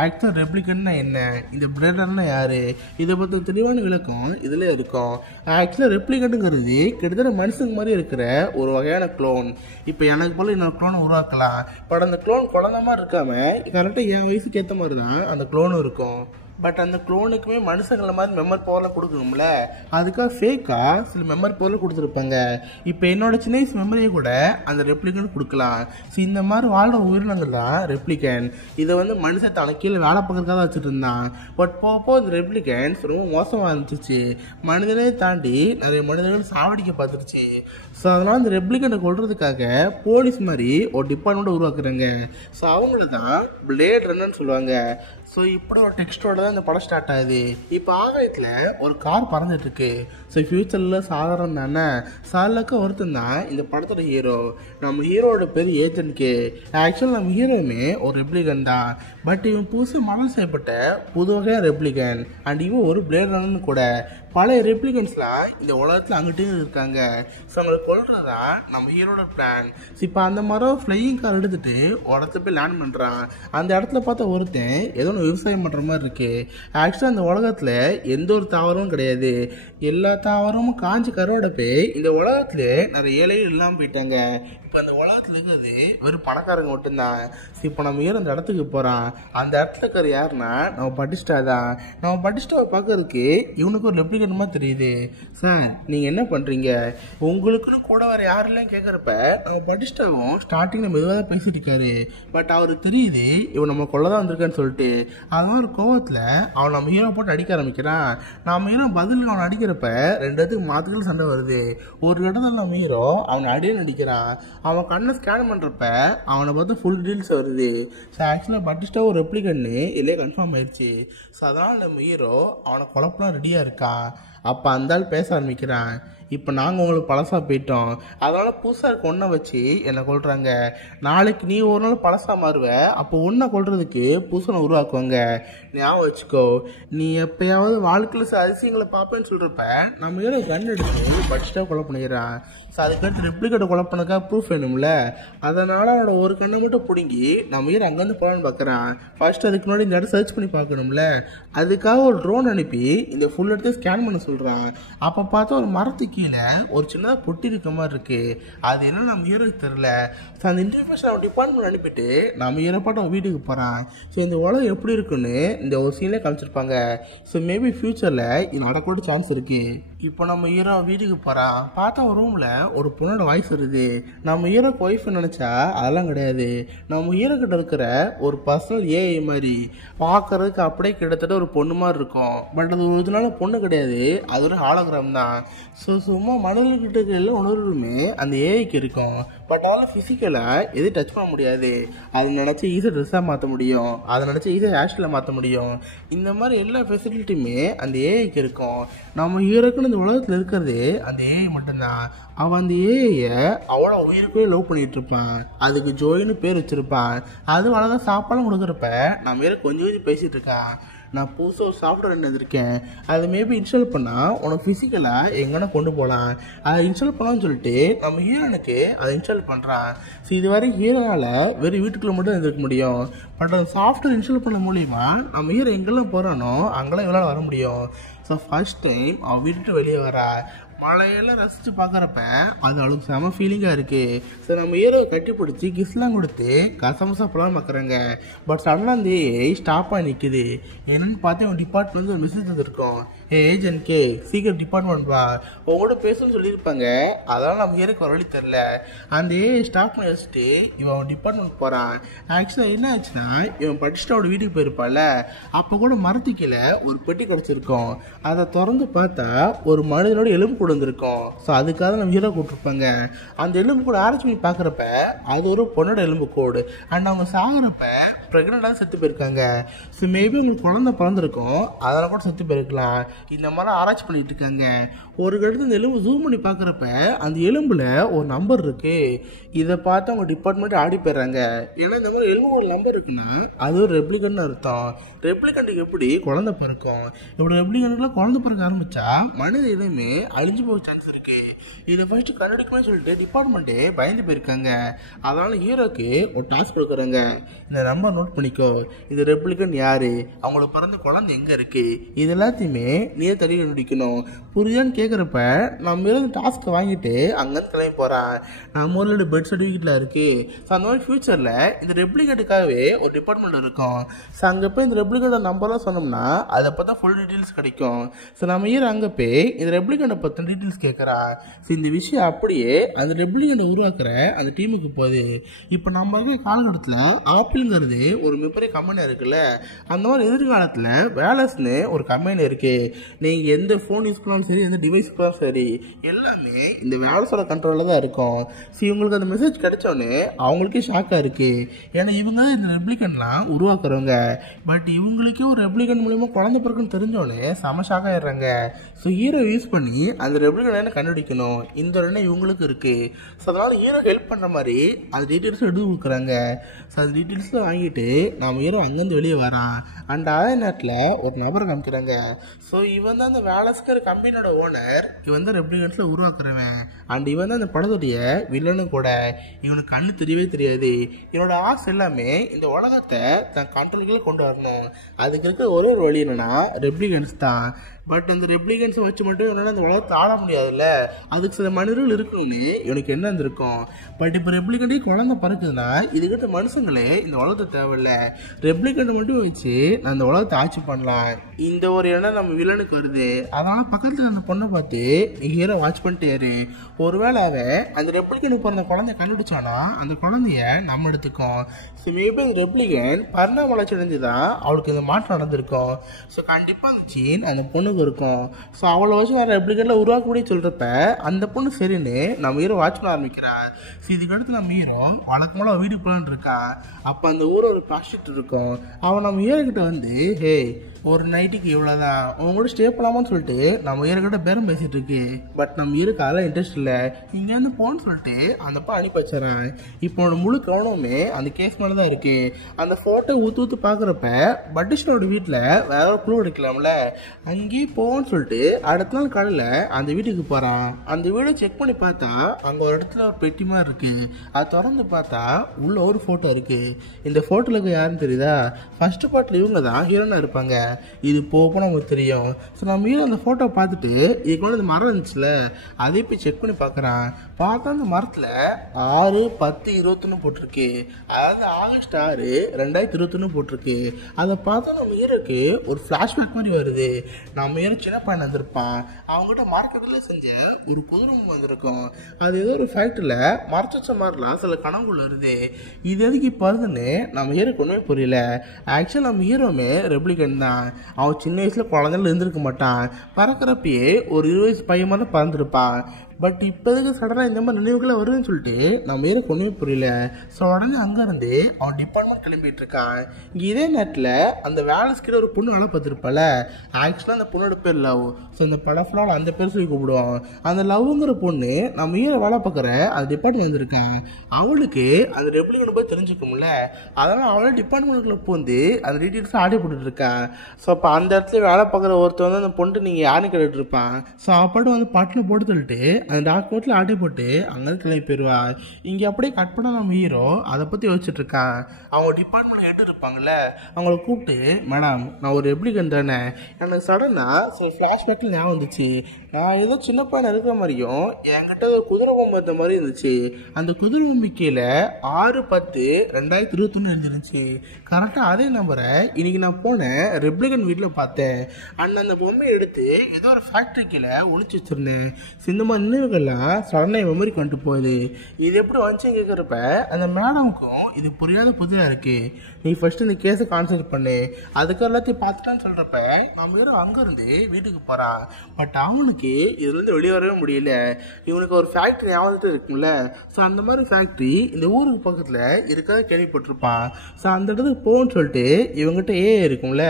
ஆக்டர் ரெப்ளிகன்னா என்ன, இந்த பிளேட் ரன்னர் யாரு, இதை பற்றி தெளிவான விளக்கம் இதில் இருக்கும். ஆக்சுவலாக ரெப்ளிகன்ட்டுங்கிறது கிட்டத்தட்ட மனுஷங்க மாதிரி இருக்கிற ஒரு வகையான க்ளோன். இப்போ எனக்கு போல இன்னொரு க்ளோனை உருவாக்கலாம். பட் அந்த க்ளோன் குழந்த மாதிரி இருக்காம கரெக்டாக என் வயசுக்கு ஏற்ற மாதிரி தான் அந்த க்ளோனும் இருக்கும். பட் அந்த க்ளோனுக்குமே மனுஷங்களை மாதிரி மெமரி பவர்லாம் கொடுக்கணும்ல, அதுக்காக ஃபேக்காக சில மெமரி பவர்லாம் கொடுத்துருப்பாங்க. இப்போ என்னோட சின்ன வயசு மெமரியை கூட அந்த ரெப்ளிகன் கொடுக்கலாம். ஸோ இந்த மாதிரி வாழ்கிற உயிரினங்கள் தான் ரெப்ளிகன். இதை வந்து மனுஷன் தனக்கு கீழே வேலை பார்க்கறதுக்காக தான் வச்சுட்டு இருந்தான். பட் போக இந்த ரெப்ளிகன்ஸ் ரொம்ப மோசமாக இருந்துச்சு. மனிதனே தாண்டி நிறைய மனிதர்கள் சாவடிக்க பார்த்துருச்சு. ஸோ அதனால் அந்த ரெப்ளிகனை கொள்றதுக்காக போலீஸ் மாதிரி ஒரு டிபார்ட்மெண்ட்டை உருவாக்குறாங்க. ஸோ அவங்கள தான் பிளேட் ரன்னர்னு சொல்லுவாங்க. ஸோ இப்படி ஒரு டெக்ஸ்டோட தான் இந்த படம் ஸ்டார்ட் ஆகுது. இப்போ ஆகாயத்தில் ஒரு கார் பறந்துட்டு இருக்கு. ஸோ ஃபியூச்சரில் சாதாரணம் தானே, சார்லக்க ஒருத்தன் தான் இந்த படத்தோட ஹீரோ. நம்ம ஹீரோட பேர் ஏஜென்ட் கே. ஆக்சுவலாக நம்ம ஹீரோவுமே ஒரு ரெப்ளிகன் தான். பட் இவன் புதுசு மாடல் செய்யப்பட்ட புது வகையான ரெப்ளிகன். அண்ட் இவன் ஒரு பிளேட் ரன்னர்னு கூட. பழைய ரெப்ளிகன்ஸ்லாம் இந்த உலகத்தில் அங்கிட்டையும் இருக்காங்க. ஸோ அவங்களை கொல்றதா நம்ம ஹீரோட பிளான். ஸோ இப்போ அந்த மாதிரி ஃப்ளையிங் கார் எடுத்துட்டு ஒரு இடத்துல போய் லேண்ட் பண்ணுறான். அந்த இடத்துல பார்த்தா ஒருத்தன் ஏதோ விவசாயம் பண்ணுற மாதிரி இருக்கு. ஆக்சுவலாக அந்த உலகத்தில் எந்த ஒரு தாவரமும் கிடையாது. எல்லா தாவரமும் காஞ்சி கரோட போய் இந்த உலகத்துல நிறைய ஏழைகள் இல்லாமல் போயிட்டாங்க. இப்போ அந்த உலகத்தில் இருக்கிறது வெறும் பணக்காரங்க மட்டும்தான். ஸோ இப்போ நம்ம ஹீரோ அந்த இடத்துக்கு போகிறான். அந்த இடத்துல இருக்கிற யாருன்னா நம்ம பட்டிஸ்டா தான். நம்ம பட்டிஸ்டாவை பார்க்கறதுக்கு இவனுக்கு ஒரு ரெப்ளிகன்மா தெரியுது. சார் நீங்கள் என்ன பண்ணுறீங்க, உங்களுக்குன்னு கூட வேறு யாரெல்லாம் கேட்குறப்ப நம்ம பட்டிஸ்டாவும் ஸ்டார்டிங்கில் மெதுவாக தான் பேசிட்டு இருக்காரு. பட் அவருக்கு தெரியுது இவன் நம்ம கொள்ள தான் வந்திருக்கான்னு சொல்லிட்டு. அதனால ஒரு கோவத்தில் அவன் நம்ம ஹீரோ போட்டு அடிக்க ஆரம்பிக்கிறான். நம்ம ஹீரோ பதிலுக்கு அவனை அடிக்கிறப்ப ரெண்டு இடத்துக்கு மாத்துக்கள் சண்டை வருது. ஒரு இடத்துல நம்ம ஹீரோ அவனை அடியே நடிக்கிறான். அவன் கண்ணை ஸ்கேன் பண்ணுறப்ப அவனை பார்த்து ஃபுல் டீல்ஸ் வருது. ஸோ ஆக்சுவலாக பட்டிஸ்டா ஒரு ரெப்ளிகன்னு இல்லையே கன்ஃபார்ம் ஆயிடுச்சு. ஸோ அதனால் நம்ம ஹீரோ அவனை குழப்பலாம் ரெடியாக இருக்கான். அப்போ அந்த ஆள் பேச ஆரம்பிக்கிறான். இப்போ நாங்கள் உங்களுக்கு பழசாக போயிட்டோம், அதனால் புதுசாக இருக்க ஒன்றை வச்சு என்னை கொள்கிறாங்க. நாளைக்கு நீ ஒரு நாள் பழசாக மாறுவ, அப்போ ஒன்றை கொள்றதுக்கு புதுசனை உருவாக்குவாங்க. ஞாபகம் வச்சுக்கோ, நீ எப்பயாவது வாழ்க்கையில் அதிசயங்களை பார்ப்பேன்னு சொல்கிறப்ப நம்ம ஏதோ கண் எடுத்து பட்டிஸ்டாக கொலை பண்ணிக்கிறான். ஸோ அதுக்கடுத்து ரெப்ளிகேட்டை கொலை பண்ணக்காக ப்ரூஃப் வேணும்ல, அதனால் அவனோட ஒரு கண்ணை மட்டும் பிடுங்கி நம்ம ஏன் அங்கேருந்து போகலான்னு பார்க்குறான். ஃபர்ஸ்ட் அதுக்கு முன்னாடி இந்த இடம் சர்ச் பண்ணி பார்க்கணும்ல, அதுக்காக ஒரு ட்ரோன் அனுப்பி இந்த ஃபுல் இடத்த ஸ்கேன் பண்ண சொல்கிறான். அப்போ பார்த்தா ஒரு மரத்துக்கு கீழே ஒரு சின்னதாக பொட்டி இருக்க மாதிரி இருக்கு. அது என்ன நம்ம ஹீரோக்கு தெரில. ஸோ அந்த இன்டர்ஃபேஷன் அவன் டிபார்ட்மெண்ட் அனுப்பிட்டு நம்ம ஹீரோ பாட்டு அவன் வீட்டுக்கு போகிறான். ஸோ இந்த உலகம் எப்படி இருக்குன்னு இந்த ஒரு சீன்லேயே காமிச்சிருப்பாங்க. ஸோ மேபி ஃபியூச்சரில் இது நடக்கூட சான்ஸ் இருக்கு. இப்போ நம்ம ஹீரோ வீட்டுக்கு போகிறான். பார்த்தா ஒரு ரூமில் ஒரு பொண்ணோட வாய்ஸ் வருது. நம்ம ஹீரோக்கு ஒய்ஃப் நினச்சா அதெல்லாம் கிடையாது. நம்ம ஹீரோ கிட்ட இருக்கிற ஒரு பர்சனல் ஏஐ மாதிரி பார்க்கறதுக்கு அப்படியே கிட்டத்தட்ட ஒரு பொண்ணு மாதிரி இருக்கும். பட் அது ஒரு இதனால பொண்ணு கிடையாது, அது ஒரு ஹாலோகிராம் தான். ஸோ சும்மா மனிதர்கிட்ட இருக்கிற எல்லா உணர்வுமே அந்த ஏஐக்கு இருக்கும். பட் அதெல்லாம் ஃபிசிக்கலாக எதுவும் டச் பண்ண முடியாது. அது நினச்சி ஈஸியாக ட்ரெஸ்ஸாக மாற்ற முடியும், அதை நினச்சி ஈஸியாக ஹேர்ஸ்டைலாக மாற்ற முடியும். இந்த மாதிரி எல்லா ஃபெசிலிட்டியுமே அந்த ஏஐக்கு இருக்கும். நம்ம ஹீரோக்குன்னு இந்த உலகத்தில் இருக்கிறது அந்த ஏஐ மட்டும்தான். அவன் அந்த ஏஐயை அவ்வளோ உயிருக்கே லவ் பண்ணிட்டு இருப்பான். அதுக்கு ஜோயின்னு பேர் வச்சிருப்பான். அது அழகாக சாப்பாடும் கொடுக்குறப்ப நம்ம ஹீரோ கொஞ்சம் கொஞ்சம் பேசிகிட்டு இருக்கான். நான் புதுசாக ஒரு சாஃப்ட்வேர் எடுத்திருக்கேன், அது மேபி இன்ஸ்டால் பண்ணால் உனக்கு ஃபிசிக்கலாக எங்கன்னா கொண்டு போகலாம், அதை இன்ஸ்டால் பண்ணலான்னு சொல்லிட்டு நம்ம ஹீரோனுக்கு அதை இன்ஸ்டால் பண்ணுறான். ஸோ இது வரை ஹீரோனால் வெறும் வீட்டுக்குள்ளே மட்டும் இருந்திருக்க முடியும். பட் அந்த சாஃப்ட்வேர் இன்ஸ்டால் பண்ண மூலிமா நம்ம ஹீரோ எங்கெல்லாம் போகிறானோ அங்கெல்லாம் இவளால் வர முடியும். ஸோ ஃபர்ஸ்ட் டைம் அவன் வீட்டுக்கு வெளியே வரா. மழையெல்லாம் ரசித்து பார்க்குறப்ப அது அவளுக்கு செம ஃபீலிங்காக இருக்குது. ஸோ நம்ம ஹீரோவை கட்டி பிடிச்சி கிஸ்லாம் கொடுத்து கசமசா போகலான்னு பார்க்குறாங்க. பட் சடனாக அந்த ஏஐ ஸ்டாப்பாக நிற்குது. என்னென்னு பார்த்து அவன் டிபார்ட்மெண்ட் ஒரு மெசேஜ் வந்துருக்கோம். ஏஜென்ட் கே, சீக்கிரம் டிபார்ட்மெண்ட் வா, உங்களோட பேசணும்னு சொல்லியிருப்பாங்க. அதெல்லாம் நம்ம ஹீரோக்கு வர வழி தெரில. அந்த ஏஐ ஸ்டாப் பண்ணி வச்சுட்டு இவன் டிபார்ட்மெண்ட் போகிறான். ஆக்சுவலாக என்ன ஆச்சுன்னா, இவன் பட்டிஸ்டாவோட வீட்டுக்கு போயிருப்பான்ல, அப்போ கூட மரத்துக்கீழே ஒரு பெட்டி கிடச்சிருக்கும். அதை திறந்து பார்த்தா ஒரு மனிதனோட எலும்பு கூட வந்திருக்கும். ஸோ அதுக்காக நம்ம ஹீரோ கூப்பிட்டுருப்பாங்க. அந்த எலும்பு கூட ஆராய்ச்சி பண்ணி பார்க்குறப்ப அது ஒரு பொண்ணோட எலும்பு கோடு. அண்ட் அவங்க சாகுறப்ப ப்ரெக்னெண்டாக செத்து போயிருக்காங்க. ஸோ மேபி உங்களுக்கு குழந்தை பிறந்திருக்கும், அதெல்லாம் கூட செத்து போயிருக்கலாம். இந்த மாதிரி ஆராய்ச்சி பண்ணிட்டு இருக்காங்க. ஒரு கட்டத்தில் இந்த எலும்பு ஜூம் பண்ணி பார்க்குறப்ப அந்த எலும்புல ஒரு நம்பர் இருக்கு. இதை பார்த்து அவங்க டிபார்ட்மெண்ட் ஆடி போயிடுறாங்க. ஏன்னா இந்த மாதிரி எலும்பு ஒரு நம்பர் இருக்குன்னா அது ஒரு ரெப்ளிகன்ட்னு அர்த்தம். ரெப்ளிகண்ட்டுக்கு எப்படி குழந்தை பிறக்கும்? இப்படி ரெப்ளிகண்ட்லாம் குழந்தை பிறக்க ஆரம்பிச்சா மனித இனமே அழிஞ்சு போக சான்ஸ் இருக்கு. இதை ஃபர்ஸ்ட் கண்டுபிடிக்கணும்னு சொல்லிட்டு டிபார்ட்மெண்ட்டே பயந்து போயிருக்காங்க. அதனால ஹீரோக்கு ஒரு டாஸ்க் கொடுக்குறாங்க. இந்த நம்பர் நோட் பண்ணிக்கோ. இது ரெப்ளிகன் யாரு, அவங்களுக்கு பிறந்த குழந்தை எங்க இருக்கு, இது எல்லாத்தையுமே நீயே தடி கண்டுபிடிக்கணும். புரியுதான்னு கேட்குறப்ப நம்ம இருந்து டாஸ்க்கை வாங்கிட்டு அங்கேருந்து கிளம்பி போகிறான். நம்ம ஊரில் பெட் சர்டிஃபிகேட்டில் இருக்கு. ஸோ அந்த மாதிரி ஃபியூச்சரில் இந்த ரெப்ளிகேட்டுக்காகவே ஒரு டிபார்ட்மெண்ட் இருக்கும். ஸோ அங்கே போய் இந்த ரெப்ளிகேட்டோட நம்பர்லாம் சொன்னோம்னா அதை பார்த்தா ஃபுல் டீட்டெயில்ஸ் கிடைக்கும். ஸோ நம்ம அங்கே போய் இந்த ரெப்ளிகேட்டை பற்றின டீட்டெயில்ஸ் கேட்குறான். ஸோ இந்த விஷயம் அப்படியே அந்த ரெப்ளிகேட்டை உருவாக்குற அந்த டீமுக்கு போகுது. இப்போ நம்ம இருக்கிற காலகட்டத்தில் ஆப்பிள்ங்கிறது ஒரு மிகப்பெரிய கம்பெனி இருக்குல்ல, அந்த மாதிரி எதிர்காலத்தில் வேலஸ்னு ஒரு கம்பெனி இருக்கு. நீங்கள் எந்த ஃபோன் யூஸ் பண்ணாலும் சரி, எந்த டிவைஸ் பண்ணாலும் சரி, எல்லாமே இந்த வேலஸோட கண்ட்ரோலில் தான் இருக்கும். ஸோ இவங்களுக்கு அந்த மெசேஜ் கிடைச்சோன்னே அவங்களுக்கே ஷாக்காக இருக்கு. ஏன்னா இவங்க இந்த ரெப்ளிகன்லாம் உருவாக்குறவங்க. பட் இவங்களுக்கே ஒரு ரெப்ளிகன் மூலியமா குழந்தை பிறக்குன்னு தெரிஞ்சோடனே செம ஷாக் ஆயிடுறாங்க. ஸோ ஹீரோ யூஸ் பண்ணி அந்த ரெப்ளிகன் கண்டுபிடிக்கணும், இந்த எண்ணம் இவங்களுக்கு இருக்கு. ஸோ அதனால ஹீரோ ஹெல்ப் பண்ணுற மாதிரி அந்த டீட்டெயில்ஸ் எடுத்து கொடுக்குறாங்க. ஸோ அந்த டீட்டெயில்ஸ்லாம் வாங்கிட்டு நம்ம ஹீரோ அங்கேருந்து வெளியே வரான். அண்ட் அதே நேரத்தில் ஒரு நபரை காமிக்கிறாங்க. ஸோ இவன் தான் அந்த வேலஸ்கர் கம்பெனியோட ஓனர். இவன் தான் ரெப்ளிகன்ஸில் உருவாக்குறவன். அண்ட் இவன் தான் இந்த படத்துடைய வில்லனும் கூட. இவனுக்கு கண்ணு தெரியவே தெரியாது. இவனோட ஆசை எல்லாமே இந்த உலகத்தை தன் கண்ட்ரோலுக்குள்ள கொண்டு வரணும். அதுக்கு இருக்க ஒரே ஒரு வழி என்னன்னா ரெப்ளிகன்ஸ் தான். பட் அந்த ரெப்ளிகன்ஸை வச்சு மட்டும் இவனால அந்த உலகத்தை ஆட முடியாதுல்ல, அதுக்கு சில மனிதர்கள் இருக்கணும்னு இவனுக்கு என்ன இருந்திருக்கும். பட் இப்போ ரெப்ளிகண்டே குழந்தை பறக்குதுன்னா இதுக்கிட்ட மனுஷங்களே இந்த உலகத்தை தேவையில்ல, ரெப்ளிகண்ட் மட்டும் வச்சு நான் அந்த உலகத்தை ஆட்சி பண்ணலாம். இந்த ஒரு எண்ணம் நம்ம வில்லனுக்கு வருது. அதனால பக்கத்தில் அந்த பொண்ணை பார்த்து ஹீரோ வாட்ச் பண்ணிட்டேரு. ஒருவேளை அவன் அந்த ரெப்ளிகனுக்கு பிறந்த குழந்தைய கண்டுபிடிச்சானா அந்த குழந்தைய நம்ம எடுத்துக்கோம். ஸோ மேபி அந்த ரெப்ளிகன் பரிணாம வளர்ச்சி அடைஞ்சுதான் அவளுக்கு இந்த மாற்றம் நடந்திருக்கும். ஸோ கண்டிப்பாக அந்த சீன் அந்த பொண்ணுக்கு இருக்கும். ஸோ அவளை வச்சு வேறு ரெப்ளிகன்ல உருவாக்க முடியும் சொல்கிறப்ப அந்த பொண்ணு சரின்னு நம்ம ஹீரோ வாட்ச் பண்ண ஆரம்பிக்கிறார். ஸோ இதுக்கடுத்து நம்ம ஹீரோ வழக்கமான வீட்டுக்கு போகலான்னு இருக்கான். அப்போ அந்த ஊரில் ஒரு ப்ராஸ்டியூட் இருக்கும். அவன் நம்ம ஹீரோ கிட்ட வந்து ஹே ஒரு நைட்டுக்கு இவ்வளோதான், அவங்க கூட ஸ்டே பண்ணலாமான்னு சொல்லிட்டு நம்ம ஹீரோக்கிட்ட பேரம் பேசிகிட்டு இருக்கு. பட் நம்ம ஹீரோக்கு அதெல்லாம் இன்ட்ரெஸ்ட் இல்லை, இங்கேருந்து போன்னு சொல்லிட்டு அந்த பா அனுப்பி வச்சிடறேன். இப்போ முழு கவனமே அந்த கேஸ் மேலே தான் இருக்கு. அந்த ஃபோட்டோ ஊற்று பார்க்குறப்ப பட்டிஷனோட வீட்டில் வேற ஒரு குழு எடுக்கலாம்ல, அங்கேயே போன்னு சொல்லிட்டு அடுத்த நாள் காலையில் அந்த வீட்டுக்கு போகிறான். அந்த வீடை செக் பண்ணி பார்த்தா அங்கே ஒரு இடத்துல ஒரு பெட்டி மாதிரி இருக்கு. அதை திறந்து பார்த்தா உள்ள ஒரு ஃபோட்டோ இருக்கு. இந்த ஃபோட்டோவில் இருக்க யாருன்னு தெரியுதா? ஃபர்ஸ்ட் பார்ட்டில் இவங்க தான் ஹீரோனாக இருப்பாங்க. இது போக நமக்கு தெரியும். ஸோ நம்ம ஹீரோ அந்த ஃபோட்டோ பார்த்துட்டு இதுக்கு மேலே அந்த மரம் இருந்துச்சுல அதே போய் செக் பண்ணி பார்க்குறான். பார்த்தா அந்த மரத்தில் 6/10/21 போட்டிருக்கு. அதாவது ஆகஸ்ட் 6, 2021 போட்டிருக்கு. அதை பார்த்தா நம்ம ஹீரோக்கு ஒரு ஃப்ளாஷ்பேக் மாதிரி வருது. நம்ம ஹீரோ சின்ன பையன் வந்திருப்பான். அவங்ககிட்ட மரக்கட்டில் செஞ்ச ஒரு குதிரை வந்திருக்கும். அது ஏதோ ஒரு ஃபேக்ட்ரியில் மறைச்சு வச்ச மாதிரிலாம் சில கனவுகள் வருது. இது எதுக்கு இப்போ வருதுன்னு நம்ம ஹீரோக்கு ஒன்றுமே புரியல. ஆக்சுவலாக நம்ம ஹீரோமே ரெப்ளிகன் தான். அவன் சின்ன வயசுல குழந்தைல இருந்திருக்க மாட்டான். பறக்கிறப்பயே ஒரு 20 வயசு பையன் மாதிரி பறந்துருப்பான். பட் இப்போதுக்கு சடனாக இந்த மாதிரி நினைவுகளை வருதுன்னு சொல்லிட்டு நம்ம ஹீரோக்கு ஒன்றுமே புரியல. ஸோ உடனே அங்கேருந்து அவன் டிபார்ட்மெண்ட் கிளம்பிட்டு இருக்கான். இங்கே இதே நேரத்தில் அந்த வேலஸ்கிட்ட ஒரு பொண்ணு வேலை பார்த்துருப்பால, ஆக்சுவலாக அந்த பொண்ணோட பேர் லவ். ஸோ இந்த படம் ஃபுல்லாக அந்த பேர் சொல்லி கூப்பிடுவான். அந்த லவ்ங்கிற பொண்ணு நம்ம ஹீரோ வேலை பார்க்குற அந்த டிபார்ட்மெண்ட் வந்திருக்கான். அவளுக்கு அந்த ரெப்ளிகன் போய் தெரிஞ்சுக்கோம்ல, அதனால் அவளே டிபார்ட்மெண்ட்டுக்குள்ள போந்து அந்த டீட்டெயில்ஸ் ஆடி போட்டுட்டு இருக்கான். ஸோ அப்போ அந்த இடத்துல வேலை பார்க்குற ஒருத்தர் வந்து அந்த பொண்ணு நீங்கள் யாருன்னு கேட்டுட்டு இருப்பான். ஸோ அப்பாட்டு வந்து பட்டில் போட்டு சொல்லிட்டு அந்த டாக்குமெண்ட்ல ஆட்டை போட்டு அங்கேருந்து கிளம்பி போயிடுவா. இங்கே அப்படியே கட் பண்ண நம்ம ஹீரோ அதை பற்றி யோசிச்சுட்டு இருக்கான். அவங்க டிபார்ட்மெண்ட் ஹெட் இருப்பாங்கல்ல, அவங்கள கூப்பிட்டு மேடம் நான் ஒரு ரெப்ளிகன் தானே, எனக்கு சடனாக சில ஃப்ளாஷ்பேக்கில் ஞாபகம் வந்துச்சு. நான் ஏதோ சின்ன பையனை இருக்கிற மாதிரியும் என்கிட்ட ஒரு குதிரை பொம்மை இருந்த மாதிரி இருந்துச்சு. அந்த குதிரை பொம்மை கீழே 6/10/2021 எழுதிருந்துச்சு. கரெக்டாக அதே நம்பரை இன்னைக்கு நான் போனேன் ரெப்ளிகன் வீட்டில் பார்த்தேன். அந்த பொம்மையை எடுத்து ஏதோ ஒரு ஃபேக்ட்ரி கீழே ஒழிச்சு வச்சிருந்தேன். இந்த மாதிரி நினைவுகள்லாம் சடனாக மெமரி கொண்டு போகுது. இது எப்படி வந்துச்சுன்னு கேட்குறப்ப அந்த மேடமுக்கும் இது புரியாத புதிதாக இருக்கு. நீ ஃபர்ஸ்ட் இந்த கேஸை கான்சன்ட்ரேட் பண்ணு, அதுக்கு எல்லாத்தையும் பார்த்துட்டான்னு சொல்கிறப்ப நம்ம ஹீரோ அங்கேருந்து வீட்டுக்கு போகிறான். பட் அவனுக்கு இதுலேருந்து வெளியே வரவே முடியல. இவனுக்கு ஒரு ஃபேக்ட்ரி ஞாபகத்தில் இருக்கும்ல, ஸோ அந்த மாதிரி ஃபேக்ட்ரி இந்த ஊருக்கு பக்கத்தில் இருக்கிறத கேள்விப்பட்டிருப்பான். ஸோ அந்த இடத்துக்கு போகணும்னு சொல்லிட்டு இவங்ககிட்ட இருக்கும்ல,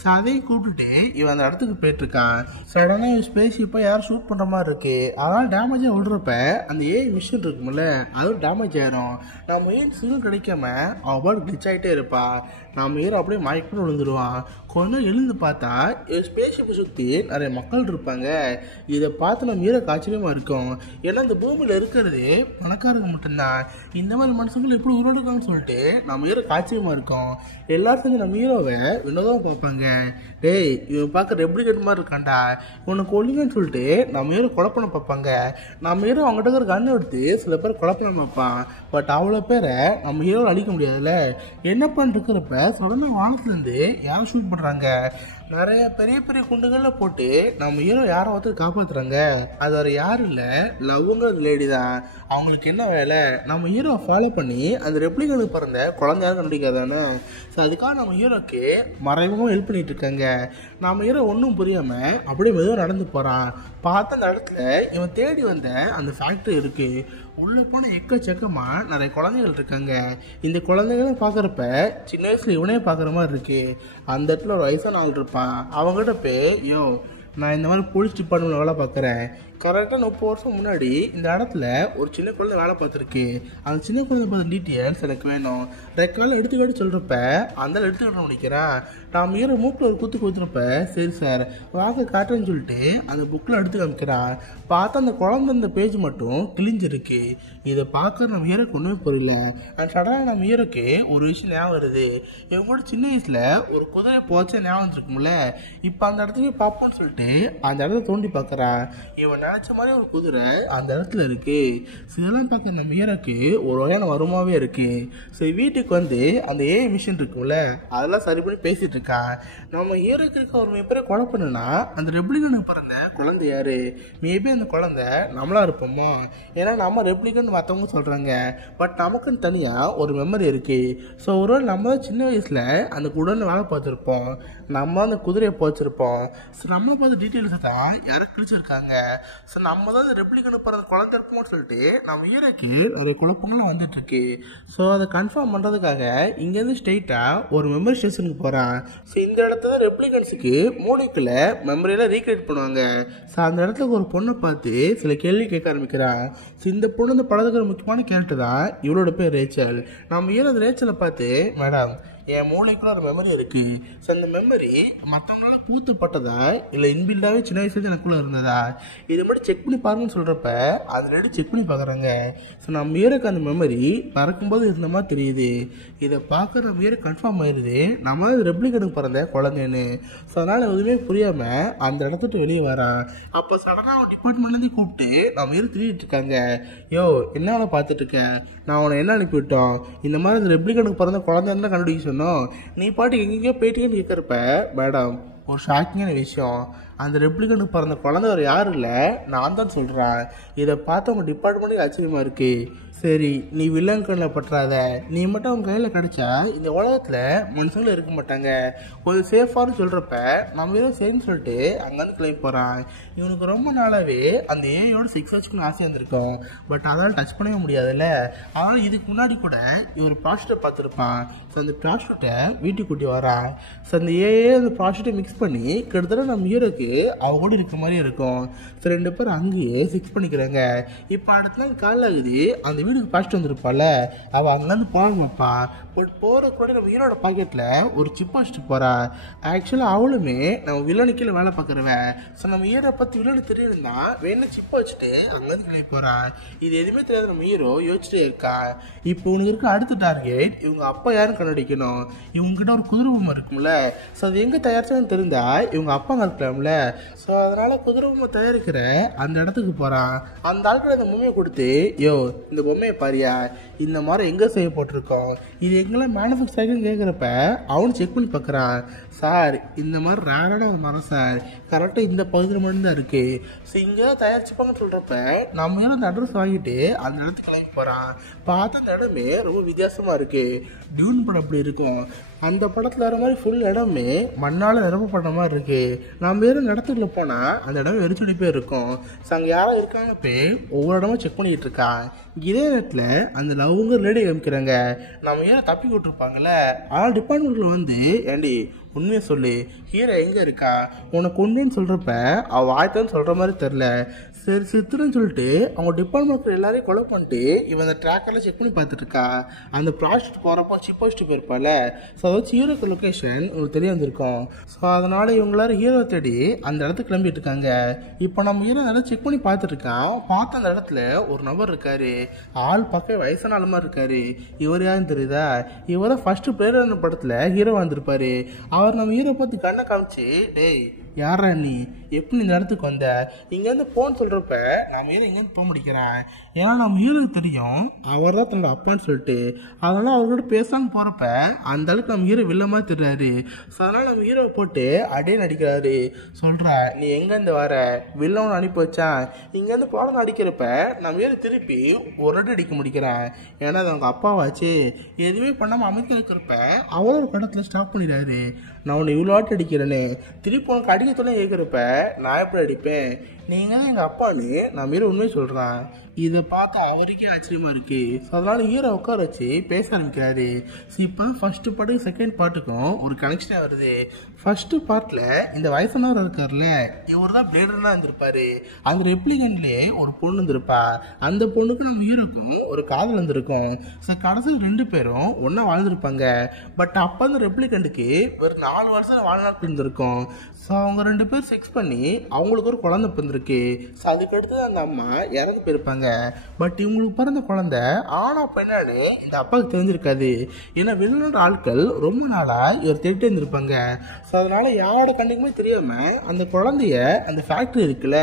ஸோ அதையும் கூப்பிட்டுட்டு இவன் அந்த இடத்துக்கு போயிட்டுருக்கான். சடனாக இவன் ஸ்பேஸ் ஷிப்பை யாரும் ஷூட் பண்ணுற மாதிரி இருக்கு. அதனால் அதனால டேமேஜாக விடுறப்ப அந்த ஏஐ மிஷின் இருக்கும்ல அதுவும் டேமேஜ் ஆயிரும். நம்ம ஏன் சிக்னல் கிடைக்காம அவன் பாட்டு கிளிச் ஆகிட்டே இருப்பா. நம்ம ஹீரோ அப்படியே மயக்கம் விழுந்துருவான். கொஞ்சம் எழுந்து பார்த்தா ஸ்பேஸ்ஷிப்பை சுற்றி நிறைய மக்கள் இருப்பாங்க. இதை பார்த்து நம்ம ஹீரோக்கு ஆச்சரியமாக இருக்கும். ஏன்னா இந்த பூமியில் இருக்கிறது பணக்காரங்க மட்டும்தான். இந்த மாதிரி மனுஷங்கள் எப்படி உருவாடுக்காங்கன்னு சொல்லிட்டு நம்ம ஹீரோக்கு ஆச்சரியமாக இருக்கும். எல்லாரும் சேர்ந்து நம்ம ஹீரோவை வினோதமாக பார்ப்பாங்க. டேய் இவன் பார்க்க ரெப்ளிகேட் மாதிரி இருக்காண்டா, இவனை கொல்லுங்கன்னு சொல்லிட்டு நம்ம ஹீரோ கொலை பண்ண பார்ப்பாங்க. நம்ம ஹீரோ அவங்ககிட்ட இருக்கிற கண்ணை எடுத்து சில பேர் கொலை பண்ண பார்ப்பான். பட் அவ்வளோ பேரை நம்ம ஹீரோவில் அழிக்க முடியாதுல்ல. என்ன பண்ணிருக்கிறப்ப சடனாக வானத்துலேருந்து யாரும் ஷூட் பண்ணுறாங்க. நிறைய பெரிய பெரிய குண்டுகளில் போட்டு நம்ம ஹீரோ யாரை ஒருத்தர் காப்பாற்றுறாங்க. அது வேறு யாரும் இல்லை, லவ்ங்கிற லேடி தான். அவங்களுக்கு என்ன வேலை, நம்ம ஹீரோவை ஃபாலோ பண்ணி அந்த ரெப்ளிகனுக்கு பிறந்த குழந்தையாரும் கண்டுபிடிக்காதானே. ஸோ அதுக்காக நம்ம ஹீரோக்கு மறைமுகமாக ஹெல்ப் பண்ணிட்டு இருக்காங்க. நம்ம ஹீரோ ஒன்றும் புரியாமல் அப்படியே மெதுவாக நடந்து போகிறான். பார்த்த அந்த இடத்துல இவன் தேடி வந்த அந்த ஃபேக்ட்ரி இருக்குது. உள்ளே போன எக்கச்சக்கமாக நிறைய குழந்தைகள் இருக்காங்க. இந்த குழந்தைங்களும் பார்க்குறப்ப சின்ன வயசில் இவனே பார்க்குற மாதிரி இருக்கு. அந்த இடத்துல ஒரு வயசான ஆள் இருப்பான். அவங்ககிட்ட போய் யோ நான் இந்த மாதிரி போலீஸ் டிபார்ட்மெண்ட்டில் வேலை பார்க்குறேன். கரெக்டாக 30 வருஷம் முன்னாடி இந்த இடத்துல ஒரு சின்ன குழந்தை வேலை பார்த்துருக்கு. அந்த சின்ன குழந்தை பார்த்த டீட்டெயில்ஸ் எனக்கு வேணும். ரெக்கார்டில் எடுத்துக்கிட்டு சொல்கிறப்ப அந்த எடுத்துக்கிட்ட முடிக்கிறான். நான் மீற மூக்கில் ஒரு குத்து கொடுத்துருப்ப சரி சார் வாங்க காட்டுறேன்னு சொல்லிட்டு அந்த புக்கில் எடுத்து காமிக்கிறான். பார்த்தா அந்த குழந்தை அந்த பேஜ் மட்டும் கிழிஞ்சிருக்கு. இதை பார்க்க நம்ம ஹீரோக்கு ஒன்றுமே புரியல. அண்ட் சடனாக நம்ம ஹீரோக்கு ஒரு விஷயம் ஞாபகம் வருது. இவங்களோட சின்ன வயசில் ஒரு குதிரை போச்சா ஞாபகம் வந்துருக்கும்ல. இப்போ அந்த இடத்துக்கு பார்ப்போம்னு சொல்லிட்டு அந்த இடத்த தோண்டி பார்க்குறான். இவன் நினச்ச மாதிரி ஒரு குதிரை அந்த இடத்துல இருக்கு. இதெல்லாம் பார்க்க நம்ம ஹீரோக்கு ஒரு வகையான வருமாவே இருக்கு. சரி வீட்டுக்கு வந்து அந்த ஏஐ மிஷின் இருக்கும்ல அதெல்லாம் சரி பண்ணி பேசிட்டு இருக்கான். நம்ம ஹீரோக்கு இருக்க ஒரு மிகப்பெரிய குழப்பம் என்னன்னா அந்த ரெப்ளிகனுக்கு பிறந்த குழந்தை யாரு. மேபி அந்த குழந்தை நம்மளா இருப்போமா. ஏன்னா நம்ம ரெப்ளிகன் மற்றவங்க சொல்றாங்க. பட் நமக்குன்னு தனியாக ஒரு மெமரி இருக்கு. ஸோ ஒருவேளை நம்ம தான் சின்ன வயசுல அந்த குடலில் வேலை பார்த்துருப்போம். நம்ம அந்த குதிரையை போச்சிருப்போம். ஸோ நம்மளை பார்த்த டீட்டெயில்ஸை தான் யாரும் கிழிச்சிருக்காங்க. ஸோ நம்ம தான் அந்த ரெப்ளிகனு பிறந்த குழந்தை இருப்போம்னு சொல்லிட்டு நம்ம ஹீரோக்கு நிறைய குழப்பங்களும் வந்துட்டு இருக்கு. ஸோ அதை கன்ஃபார்ம் பண்ணுறதுக்காக இங்கேருந்து ஸ்ட்ரெயிட்டாக ஒரு மெமரி ஸ்டேஷனுக்கு போகிறான். ஸோ இந்த இடத்துல ரெப்ளிகன்ஸுக்கு மூளைக்குள்ள மெமரியெல்லாம் ரீக்ரியேட் பண்ணுவாங்க. ஸோ அந்த இடத்துல ஒரு பொண்ணை பார்த்து சில கேள்வி கேட்க ஆரம்பிக்கிறான். ஸோ இந்த பொண்ணு இந்த படத்துக்கு ஒரு முக்கியமான கேரக்டர் தான். இவளோட பேர் ரேச்சல். நம்ம ஹீரோ ரேச்சலை பார்த்து மேடம் என் மூளைக்குள்ள ஒரு மெமரி இருக்கு. ஸோ அந்த மெமரி மற்றவங்களால பூத்தப்பட்டதா இல்லை இன்பில்டாகவே சின்ன வயசுல எனக்குள்ள இருந்ததா இதை மட்டும் செக் பண்ணி பாருங்கன்னு சொல்கிறப்ப அது ரெடி செக் பண்ணி பார்க்குறாங்க. ஸோ நம்ம ஹீரோக்கு அந்த மெமரி பறக்கும்போது இருந்த மாதிரி தெரியுது. இதை பார்க்குற நம்ம ஹீரோ கன்ஃபார்ம் ஆயிடுது நம்ம ரெப்ளிகனுக்கு பிறந்த குழந்தைன்னு. ஸோ அதனால் எதுவுமே புரியாமல் அந்த இடத்துட்டு வெளியே வரான். அப்போ சடனாக டிபார்ட்மெண்ட்லேருந்து கூப்பிட்டு நம்ம ஹீரோ திருடிட்டு இருக்காங்க. யோ என்னால் பார்த்துட்டு இருக்கேன், நான் உன்னை என்ன அனுப்பிவிட்டோம், இந்த மாதிரி இந்த ரெப்ளிகனுக்கு பிறந்த குழந்தைன்னு கண்டுபிடிக்க சொன்னோம். நீ பாட்டு எங்கெங்கேயோ போயிட்டீங்கன்னு கேட்குறப்ப மேடம் ஒரு ஷாக்கிங்கான விஷயம், அந்த ரெப்ளிகனுக்கு பிறந்த குழந்தை வேறு யாரும் இல்லை நான் தான் சொல்கிறேன். இதை பார்த்து உங்கள் டிபார்ட்மெண்ட்டுக்கு ஆச்சரியமாக இருக்குது. சரி நீ வில்லன் கண்ணில் பற்றாத, நீ மட்டும் அவங்க கையில் கிடச்சா இந்த உலகத்தில் மனுஷங்களும் இருக்க மாட்டாங்க, கொஞ்சம் சேஃபானு சொல்கிறப்ப நம்ம ஏதோ சரின்னு சொல்லிட்டு அங்கேருந்து கிளம்பி போகிறான். இவனுக்கு ரொம்ப நாளாகவே அந்த ஏயோட 6 வச்சுக்கணும்னு ஆசையாக இருந்திருக்கும். பட் அதனால் டச் பண்ணவே முடியாதுல்ல. ஆனால் இதுக்கு முன்னாடி கூட இவர் ப்ராஸ்டியூட்டை பார்த்துருப்பான். ஸோ அந்த ப்ராஸ்டியூட்டை வீட்டுக்கு கூட்டி வரான். ஸோ அந்த ஏஏ அந்த ப்ராஸ்டியூட்டை மிக்ஸ் பண்ணி கிட்டத்தட்ட நம்ம ஹீரோக்கு அவ கூட இருக்கிற மாதிரி இருக்கும். ஸோ 2 பேர் அங்கேயே ஃபிக்ஸ் பண்ணிக்கிறாங்க. இப்போ அடுத்த நாள் காலையில் ஆகுது. அந்த வீட்டுக்கு பாஸ்ட் வந்துருப்பாள். அவள் அங்கேருந்து போகணும் வைப்பான். பட் போகிறதுக்கு கூட நம்ம ஹீரோட பாக்கெட்டில் ஒரு சிப் வச்சுட்டு போகிறான். ஆக்சுவலாக அவளுமே நம்ம வில்லனுக்கு கீழே வேலை பார்க்குறவன். ஸோ நம்ம ஹீரோ பற்றி வில்லனு தெரியுதுன்னா வேணும் சிப்பை வச்சுட்டு அங்கேருந்து கிளம்பி போகிறான். இது எதுவுமே தெரியாத நம்ம ஹீரோ யோசிச்சுட்டே இருக்கான். இப்போ உனக்கு இருக்க அடுத்த டார்கெட் இவங்க அப்பா யாரும் கண்டுபிடிக்கணும். இவங்ககிட்ட ஒரு குதிரை பொம்மை இருக்கும்ல. ஸோ அது எங்கே தயாரிச்சான்னு தெரிந்தா இவங்க அப்பா இருக்கலாம்ல. ஸோ அதனால் குதிரை பொம்மை தயாரிக்கிற அந்த இடத்துக்கு போகிறான். அந்த ஆட்கள் அந்த பொம்மையை கொடுத்து யோ இந்த பொம்மையை பாரியா, இந்த மாதிரி எங்கே செய்ய போட்டிருக்கோம், இது எங்கெல்லாம் மேனுஃபேக்சர் ஆகின்னு கேட்குறப்ப அவனு செக் பண்ணி பார்க்குறான். சார் இந்த மாதிரி ரேரான ஒரு மரம் சார், கரெக்டாக இந்த பகுதியில் மட்டும்தான் இருக்குது. ஸோ இங்கே தான் தயாரிச்சுப்பாங்கன்னு சொல்கிறப்ப நம்ம அந்த அட்ரஸ் வாங்கிட்டு அந்த இடத்துக்கு கிளம்பி போகிறான். பார்த்தா அந்த இடமே ரொம்ப வித்தியாசமாக இருக்குது. டியூன் படம் அப்படி இருக்கும். அந்த படத்தில் வர மாதிரி ஃபுல் இடமே மண்ணால் நிரப்பப்பட்ட மாதிரி இருக்குது. நம்ம வேறு இடத்துக்குள்ள போனால் அந்த இடம் வெறிச்சொடி போய் இருக்கும். ஸோ அங்கே யாரும் இருக்காங்க போய் ஒவ்வொரு இடமும் செக் பண்ணிக்கிட்டு இருக்கான். இதே நேரத்தில் அந்த லவ்வுங்க லேடி காமிக்கிறாங்க. நம்ம ஏன் தப்பி விட்டுருப்பாங்கல்ல. ஆனால் டிபார்ட்மெண்ட்டில் வந்து ஏண்டி உண்மையை சொல்லு, ஹீரோ எங்கே இருக்கா, உனக்கு உண்மைன்னு சொல்கிறப்ப அவள் வாழ்க்கைன்னு சொல்கிற மாதிரி தெரில. சரி செத்துருன்னு சொல்லிட்டு அவங்க டிபார்ட்மெண்ட் எல்லாரையும் கொலை பண்ணிட்டு இவன் அந்த ட்ராக்கர்ல செக் பண்ணி பார்த்துட்டு இருக்கா. அந்த ப்ராஜெக்ட் போறப்போ சிப் வச்சுட்டு போயிருப்பால. ஸோ அதாச்சும் ஹீரோக்கு லொக்கேஷன் உங்களுக்கு தெரிய வந்திருக்கும். ஸோ அதனால இவங்க எல்லாரும் ஹீரோ தேடி அந்த இடத்துக்கு கிளம்பிட்டு இருக்காங்க. இப்போ நம்ம ஹீரோ நல்லா செக் பண்ணி பார்த்துட்டு இருக்கான். பார்த்த அந்த இடத்துல ஒரு நபர் இருக்காரு. ஆள் பக்கம் வயசான ஆள் மாதிரி இருக்காரு. இவர் யாருன்னு தெரியுதா? இவரை ஃபர்ஸ்ட் பிளேயர் படத்துல ஹீரோ வந்திருப்பாரு. அவர் நம்ம ஹீரோ பார்த்து கண்ணை காமிச்சு, டேய் யாரா நீ, எப்படி இந்த இடத்துக்கு வந்த, இங்கேருந்து போன்னு சொல்கிறப்ப நம்ம ஹீரோ இங்கேருந்து போக முடிக்கிறேன். ஏன்னா நம்ம ஹீரோக்கு தெரியும் அவர் தான் தன்னோட அப்பான்னு சொல்லிட்டு. அதனால அவர்கிட்ட பேசாமல் போகிறப்ப அந்த அளவுக்கு நம்ம ஹீரோ வில்லமாக தெரிறாரு. ஸோ அதனால் நம்ம ஹீரோவை போட்டு அடியே நடிக்கிறாரு. சொல்கிற நீ எங்கேருந்து வர, வில்லவனை அனுப்பி வச்சான். இங்கேருந்து போட அடிக்கிறப்ப நம்ம ஹீரோ திருப்பி ஒரு அடி அடிக்க முடிக்கிறான். ஏன்னா அது அவங்க அப்பாவாச்சு. எதுவுமே பண்ணாமல் அமைக்க இருக்கிறப்ப அவரும் ஒரு படத்தில் ஸ்டாப் பண்ணிடுறாரு. நான் உன்னை இவ்வளோ ஆட்டு அடிக்கிறேன்னு, திருப்பி உனக்கு அடிக்கத்தோட கேட்குறப்ப நான் எப்படி அடிப்பேன், நீங்கள் தான் எங்கள் அப்பான்னு நான் ஹீரோ உண்மையை சொல்கிறேன். இதை பார்த்து அவருக்கே ஆச்சரியமா இருக்கு. ஸோ அதனால ஹீரோ உட்கார வச்சு பேச ஆரம்பிக்கிறாரு. ஸோ இப்போ ஃபர்ஸ்ட் பாட்டுக்கு செகண்ட் பாட்டுக்கும் ஒரு கனெக்ஷனே வருது. ஃபர்ஸ்ட் பார்ட்ல இந்த வயசானவர் இருக்கார்ல, இவர் தான் பிளேடர்னா இருந்திருப்பாரு. அந்த ரெப்ளிகன்ட்லேயே ஒரு பொண்ணு இருந்திருப்பா. அந்த பொண்ணுக்கு நம்ம ஹீரோக்கும் ஒரு காதல் இருந்திருக்கும். ஸோ கடைசியில் 2 பேரும் ஒன்றா வாழ்ந்துருப்பாங்க. பட் அப்போ அந்த ரெப்ளிகண்ட்டுக்கு வெறும் 4 வருஷம் வாழ்நாள் இருந்திருக்கும். ஸோ அவங்க 2 பேர் செக்ஸ் பண்ணி அவங்களுக்கு ஒரு குழந்தை பிறந்திருக்கு. ஸோ அதுக்கடுத்து அந்த அம்மா இறந்து போயிருப்பாங்க. பட் இவங்களுக்கு பிறந்த குழந்தை ஆனா பெண்ணாலே இந்த அப்பாவுக்கு தெரிஞ்சிருக்காது. ஏன்னா வெளிநாட்டு ஆட்கள் ரொம்ப நாளா இவர் தேடிட்டு இருந்திருப்பாங்க. ஸோ அதனால யாரோட கண்ணுக்குமே தெரியாம அந்த குழந்தைய அந்த ஃபேக்டரி இருக்குல்ல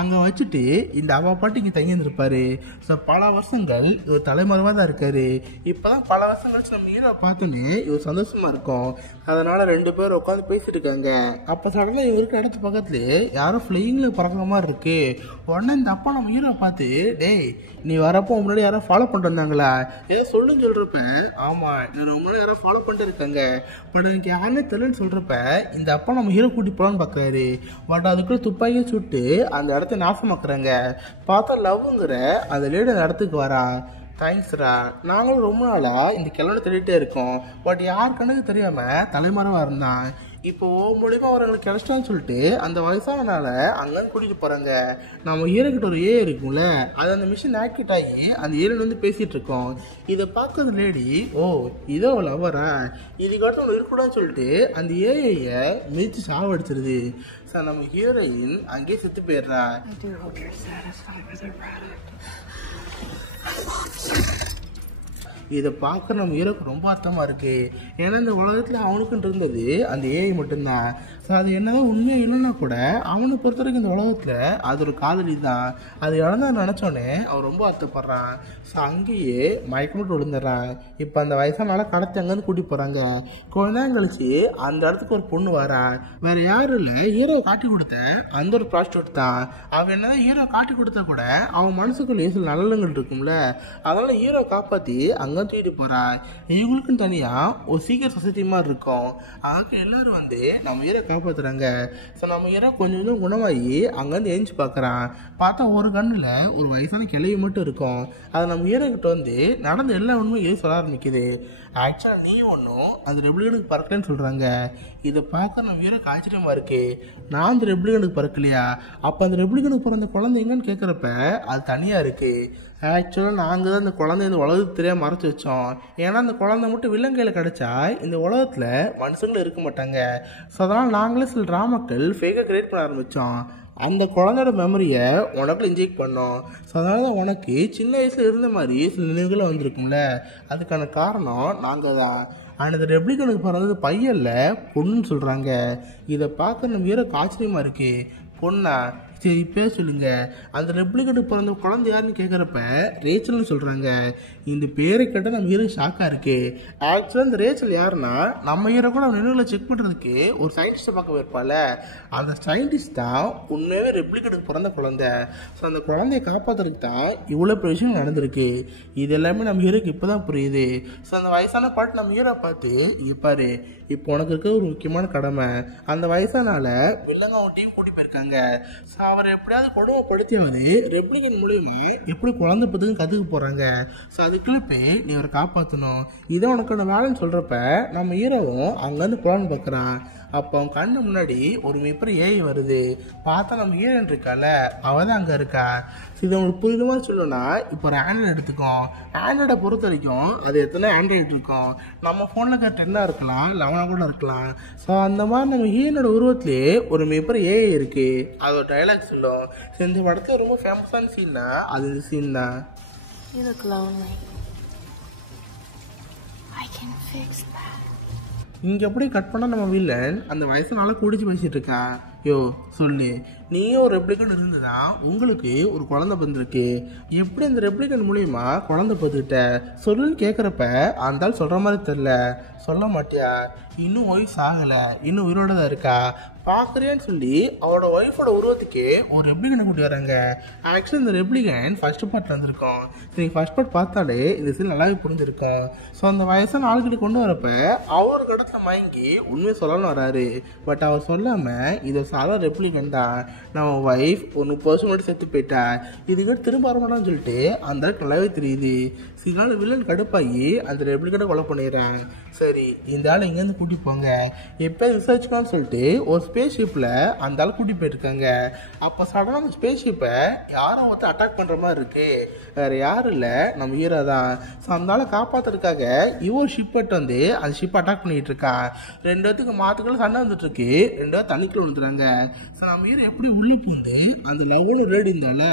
அங்க வச்சுட்டு இந்த அவ பாட்டு இங்க தங்கி இருந்திருப்பாரு. ஸோ பல வருஷங்கள் இவர் தலைமறைவா தான் இருக்காரு. இப்பதான் பல வருஷம் கழிச்சு நம்ம ஹீரோ பார்த்தோன்னே இவர் சந்தோஷமா இருக்கும். அதனால 2 பேரும் உட்காந்து பேசிட்டு இருக்காங்க. அப்ப சடனா இவருக்கு இடத்து பக்கத்துலயே யாரும் ஃபிளைங்ல பறக்கிற மாதிரி இருக்கு. உடனே இந்த அப்பா நம்ம ஹீரோ பார்த்து, டேய் நீ வரப்போ முன்னாடி யாரோ ஃபாலோ பண்ணிட்டு வந்தாங்களா, ஏதோ சொல்லுன்னு சொல்றப்ப, ஆமா நான் ரொம்ப நாள் யாரோ ஃபாலோ பண்ணிட்டு இருக்காங்க, பட் எனக்கு யாருன்னே தெரியலன்னு சொல்றப்ப இந்த அப்பா நம்ம ஹீரோ கூட்டி போலான்னு பார்க்கறாரு. பட் அதுக்குள்ள துப்பாக்கியை சுட்டு அந்த இடத்த நாசமாக்குறாங்க. பார்த்தா லவ்ங்கிற அந்த லேடி அந்த இடத்துக்கு வரா. தேங்க்ஸ்ரா, நாங்களும் ரொம்ப நாளா இந்த கிழமை தேடிட்டே இருக்கோம். பட் யார் கண்ணுக்கு தெரியாம தலைமறைவா இருந்தான். இப்போ மூலியமா அவர்களுக்கு கிடைச்சிட்டான்னு சொல்லிட்டு அந்த வயசானனால அங்கன்னு கூட்டிட்டு போறாங்க. நம்ம ஹீரோக்கிட்ட ஒரு ஏ இருக்கும்ல, அது அந்த மிஷின் ஆக்டிவேட் ஆகி அந்த ஏரியில் வந்து பேசிட்டு இருக்கோம். இதை பார்க்கறது லேடி, ஓ இதோ லவ்வரா, இதுக்காட்டும் ஒன்று இருக்கக்கூடாதுன்னு சொல்லிட்டு அந்த ஏஐயை மிதிச்சு சாவடிச்சிருது. சார் நம்ம ஹீரோயின் அங்கேயே செத்து போயிடுறா. இதை பார்க்க நம்ம ஹீரோக்கு ரொம்ப அர்த்தமா இருக்கு. ஏன்னா இந்த உலகத்துல அவனுக்குன்னு இருந்தது அந்த ஏஐ மட்டும்தான். ஸோ அது என்னதான் உண்மையாக இல்லைன்னா கூட அவனை பொறுத்த வரைக்கும் இந்த உலகத்துல அது ஒரு காதலி தான். அது இழந்தா நினைச்சோன்னே அவன் ரொம்ப அர்த்தப்படுறான். ஸோ அங்கேயே மயக்கமிட்டு விழுந்துடுறான். இப்போ அந்த வயசானால கடத்தி அங்கேருந்து கூட்டி போறாங்க. கொஞ்ச நேரம் கழிச்சு அந்த இடத்துக்கு ஒரு பொண்ணு வரா. வேற யாரும் இல்லை, ஹீரோ காட்டி கொடுத்த அந்த ஒரு ப்ராஸ்டியூட் தான். அவன் என்னதான் ஹீரோ காட்டி கொடுத்தா கூட அவன் மனசுக்குள்ளேயே சில நல்லங்கள் இருக்கும்ல, அதனால ஹீரோ காப்பாத்தி அங்க தூக்கிட்டு போறா. இவங்களுக்குன்னு தனியா ஒரு சீக்கிரம் சொசைட்டி மாதிரி இருக்கும். அதுக்கு எல்லாரும் வந்து நம்ம ஹீரோ காப்பாத்துறாங்க. ஸோ நம்ம ஹீரோ கொஞ்சம் கொஞ்சம் குணமாகி அங்கேருந்து எழுந்து பார்க்குறான். பார்த்தா ஒரு கண்ணில் ஒரு வயசான கிளவி மட்டும் இருக்கும். அதை நம்ம ஹீரோ கிட்ட வந்து நடந்த எல்லா உண்மையும் எழுதி சொல்ல ஆரம்பிக்குது. ஆக்சுவலாக நீ ஒன்றும் அந்த ரெப்ளிகனுக்கு பறக்கலன்னு சொல்கிறாங்க. இதை பார்க்க நம்ம ஹீரோக்கு ஆச்சரியமா இருக்கு. நான் அந்த ரெப்ளிகனுக்கு பறக்கலையா, அப்போ அந்த ரெப்ளிகனுக்கு பிறந்த குழந்தை எங்கன்னு கேட்குறப்ப அது தனியாக இருக்கு. ஆக்சுவலாக நாங்கள் தான் இந்த குழந்தை இந்த உலகத்துக்கு தெரியாமல் மறைச்சி வச்சோம். ஏன்னா அந்த குழந்தை மட்டும் விலங்கையில் கிடச்சா இந்த உலகத்தில் மனுஷங்களும் இருக்க மாட்டாங்க. ஸோ அதனால் நாங்களே சில ட்ராமாக்கள் ஃபேக்காக கிரியேட் பண்ண ஆரம்பித்தோம். அந்த குழந்தையோட மெமரியை உனக்குள்ள இன்ஜெக்ட் பண்ணோம். ஸோ அதனால தான் உனக்கு சின்ன வயசில் இருந்த மாதிரி சில நினைவுகள் வந்திருக்கும்ல, அதுக்கான காரணம் நாங்கள் தான். ஆனால் இந்த ரெப்ளிகனுக்கு பிறந்தது பையன்ல பொண்ணுன்னு சொல்கிறாங்க. இதை பார்க்க நம்ம ஹீரோக்கு ஆச்சரியமாக இருக்கு. பொண்ணா, சரி பேர் சொல்லுங்க. அந்த ரெப்ளிகனுக்கு பிறந்த குழந்தை யாருன்னு கேட்குறப்ப ரேச்சல்னு சொல்கிறாங்க. இந்த பேரை கேட்டால் நம்ம ஹீரோ ஷாக்காக இருக்கு. ஆக்சுவலாக இந்த ரேச்சல் யாருன்னா நம்ம ஹீரோ கூட அவன் நினைவுகளை செக் பண்ணுறதுக்கு ஒரு சயின்டிஸ்ட்டை பார்க்க போயிருப்பாள். அந்த சயின்டிஸ்ட் தான் உண்மையாகவே ரெப்ளிகனுக்கு பிறந்த குழந்தை. ஸோ அந்த குழந்தைய காப்பாற்றுறதுக்கு தான் இவ்வளோ பெரிய விஷயம் நடந்திருக்கு. இது எல்லாமே நம்ம ஹீரோக்கு இப்போ தான் புரியுது. ஸோ அந்த வயசான பாட்டு நம்ம ஹீரோ பார்த்து, இப்பாரு இப்போ உனக்கு இருக்க ஒரு முக்கியமான கடமை, அந்த வயசானால வில்லங்க அவன்கிட்டையும் கூட்டி போயிருக்காங்க. ஸோ அவரை எப்படியாவது கொடுமைப்படுத்தியாவது ரெப்ளிகன் மூலியமா எப்படி குழந்தை பத்துக்கு கற்றுக்க போகிறாங்க. ஸோ அதுக்குள்ள போய் நீ அவரை காப்பாற்றணும், இதை உனக்கான வேலைன்னு சொல்கிறப்ப நம்ம ஹீரோவும் அங்கேருந்து போகலான்னு பார்க்குறான். அப்போ அவன் கண்ணு முன்னாடி ஒரு மிகப்பெரிய ஏஐ வருது. பார்த்தா நம்ம ஹீரோயின் இருக்கால, அவள் தான் அங்கே இருக்கா. இது உங்களுக்கு புரியுற மாதிரி சொல்லணும்னா, இப்போ ஒரு ஆண்ட்ராய்டு எடுத்துக்கோம். ஆண்ட்ராய்டை பொறுத்த வரைக்கும் அது எத்தனை ஆண்ட்ராய்டு இருக்கும், நம்ம ஃபோனில் இருக்கிற 10 இருக்கலாம், 11 கூட இருக்கலாம். ஸோ அந்த மாதிரி நம்ம ஹீரோனோட உருவத்திலே ஒரு மிகப்பெரிய ஏஐ இருக்கு. அதோட டைலாக் சொல்லும். இந்த படத்துல ரொம்ப ஃபேமஸான சீன்னா அது இந்த சீன் தான். You look lonely. I can fix that. இங்கே எப்படி கட் பண்ணால் நம்ம வில்லன் அந்த வயசுனால குடிச்சு பேசிட்டு இருக்கான். யோ சொல்லு, நீயும் ஒரு ரெப்ளிகன் இருந்ததா உங்களுக்கு ஒரு குழந்தை பிறந்திருக்கு, எப்படி அந்த ரெப்ளிகன் மூலியமா குழந்தை பார்த்துக்கிட்ட சொல்லுன்னு கேட்குறப்ப அந்த ஆள் சொல்கிற மாதிரி தெரில. சொல்ல மாட்டியா, இன்னும் ஒய்ஃப் ஆகலை, இன்னும் உயிரோட தான் இருக்கா, பார்க்குறியான்னு சொல்லி அவரோட ஒய்ஃபோட உருவத்துக்கே ஒரு ரெப்ளிகனை கூட்டி வராங்க. ஆக்சுவலி இந்த ரெப்ளிகன் ஃபர்ஸ்ட் பார்ட்டில் வந்திருக்கோம். சரி, ஃபர்ஸ்ட் பார்ட் பார்த்தாலே இந்த சீன் நல்லாவே புரிஞ்சிருக்கும். ஸோ அந்த வயசான ஆளுக்கிட்ட கொண்டு வரப்ப அவர் கடத்தில் மயங்கி உண்மையை சொல்லணும்னு வராரு. பட் அவர் சொல்லாமல் இது சாதாரண ரெப்ளிகன் தான், நம்ம ஒய்ஃப் ஒரு 30 வருஷம் மட்டும் செத்து போயிட்டா, இதுக்கிட்ட திரும்ப வர மாட்டான்னு சொல்லிட்டு அந்த அளவுக்கு நல்லாவே தெரியுது. சில நாள் வில்லன் கடுப்பாகி அந்த ரெப்ளிகனை கொலை பண்ணிடுறேன். சரி, இந்த ஆள் இங்கேருந்து கூட்டி போங்க, எப்போ விசாரிச்சுக்கலாம்னு சொல்லிட்டு ஒரு ஸ்பேஸ் ஷிப்பில் அந்த ஆள் கூட்டி போயிருக்காங்க. அப்போ சடனாக அந்த ஸ்பேஸ் ஷிப்பை யாரோ ஒருத்தர் அட்டாக் பண்ணுற மாதிரி இருக்கு. வேறு யாரும் இல்லை, நம்ம ஹீரோ தான். ஸோ அந்த ஆளை காப்பாற்றுறதுக்காக இவர் ஷிப் எடுத்து வந்து அந்த ஷிப்பை அட்டாக் பண்ணிட்டு இருக்கான். 2 பேத்துக்கு மாத்துக்கள் சண்டை வந்துட்டு இருக்கு. 2 பேர் தண்ணிக்குள்ள விழுந்துறாங்க. ஸோ நம்ம ஹீரோ எப்படி உள்ளே பூந்து அந்த லவ்னு ரேடி இருந்தால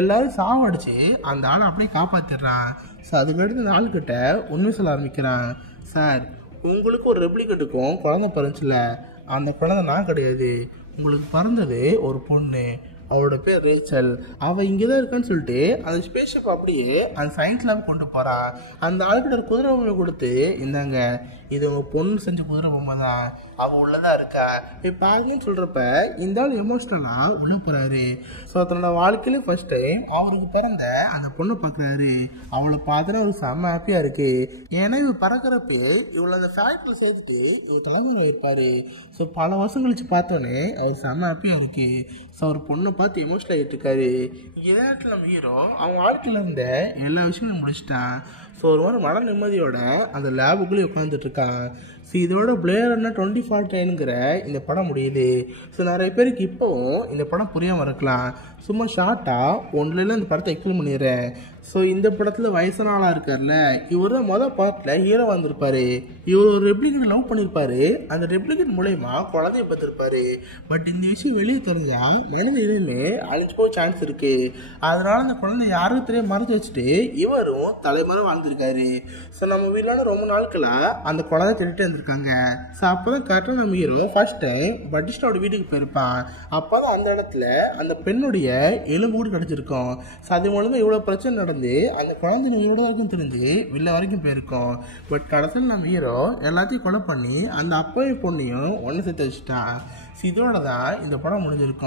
எல்லாரும் சாவடிச்சு அந்த ஆளை அப்படியே காப்பாற்றிடுறான். ஸோ அதுக்கடுத்து இந்த ஆள்கிட்ட உண்மை சொல்ல ஆரம்பிக்கிறான். சார், உங்களுக்கு ஒரு ரெப்ளிகேட்டுக்கும் குழந்தை பிறந்துச்சுல, அந்த குழந்தை நான் கிடையாது, உங்களுக்கு பிறந்தது ஒரு பொண்ணு, அவளோட பேர் ரேச்சல். அவள் இங்கே தான் இருக்கான்னு சொல்லிட்டு அந்த ஸ்பேஸ்ஷிப் அப்படியே அந்த சயின்ஸ் லேப் கொண்டு போகிறான். அந்த ஆளுக்கிட்ட ஒரு குதிரை பொம்மை கொடுத்து, இந்தாங்க, இது உங்கள் பொண்ணு செஞ்ச குதிரை பொம்மை தான், அவள் உள்ளதான் இருக்கா, இப்போ பாருங்கன்னு சொல்கிறப்ப இந்த ஆள் எமோஷ்னலாக உள்ள போகிறாரு. ஸோ தன்னோட வாழ்க்கையிலே ஃபர்ஸ்ட் டைம் அவருக்கு பிறந்த அந்த பொண்ணை பார்க்குறாரு. அவளை பார்த்தோன்னா அவருக்கு செம்ம ஹாப்பியாக இருக்குது. ஏன்னா இவர் பறக்கிறப்ப இவளை அந்த ஃபேக்ட்ரியில் சேர்த்துட்டு இவர் தலைமுறை வைப்பார். ஸோ பல வருஷம் கழிச்சு பார்த்தோன்னே அவர் செம்ம ஹாப்பியாக இருக்குது. ஸோ அவர் பொண்ணை பார்த்து எமோஷனல் ஆகிட்டு இருக்காரு. ஏதாட்டில் நம்ம ஹீரோ அவன் வாழ்க்கையில் இருந்த எல்லா விஷயமும் முடிச்சிட்டான். ஸோ ஒரு மாதிரி மன நிம்மதியோட அந்த லேபுக்குள்ளேயே உட்காந்துட்டு இருக்கான். ஸோ இதோட பிளேயர் என்ன 2049ங்கிற இந்த படம் முடியுது. ஸோ நிறைய பேருக்கு இப்போவும் இந்த படம் புரியாமல் இருக்கலாம். சும்மா ஷார்ட்டாக ஒன்றில் இந்த படத்தை எக்ஸ்பிளைன் பண்ணிடுறேன். ஸோ இந்த படத்தில் வயசான ஆளாக இருக்கார்ல, இவர் தான் மொதல் பார்ட்டில் ஹீரோ வந்திருப்பாரு. இவர் ஒரு ரெப்ளிகேட் லவ் பண்ணியிருப்பாரு. அந்த ரெப்ளிகேட் மூலயமா குழந்தைய பார்த்துருப்பாரு. பட் இந்த விஷயம் வெளியே தெரிஞ்சால் மனித இடையிலே அழிஞ்சு போக சான்ஸ் இருக்கு. அதனால அந்த குழந்தை யாரும் தெரிய மறைச்சு வச்சுட்டு இவரும் தலைமறை வாழ்ந்துருக்காரு. ஸோ நம்ம வீட்டில் ரொம்ப நாட்களாக அந்த குழந்தை திட்டு வந்திருக்காங்க. ஸோ அப்போ தான் கரெக்டாக நம்ம ஹீரோ ஃபர்ஸ்ட் டைம் பட்டிஸ்டாவோட வீட்டுக்கு போயிருப்பான். அப்போ தான் அந்த இடத்துல அந்த பெண்ணுடைய எலும்பு கூட கிடச்சிருக்கும். ஸோ அது மூலமாக இவ்வளோ பிரச்சனை நடந்து அந்த குழந்தை உயிரோட வரைக்கும் தெரிஞ்சு வெளில வரைக்கும் போயிருக்கோம். பட் கடைசியில் நம்ம ஹீரோ எல்லாத்தையும் கொலை பண்ணி அந்த அப்பையும் பொண்ணையும் ஒன்று சேர்த்து வச்சுட்டான். இதோட தான் இந்த படம் முடிஞ்சிருக்கும்.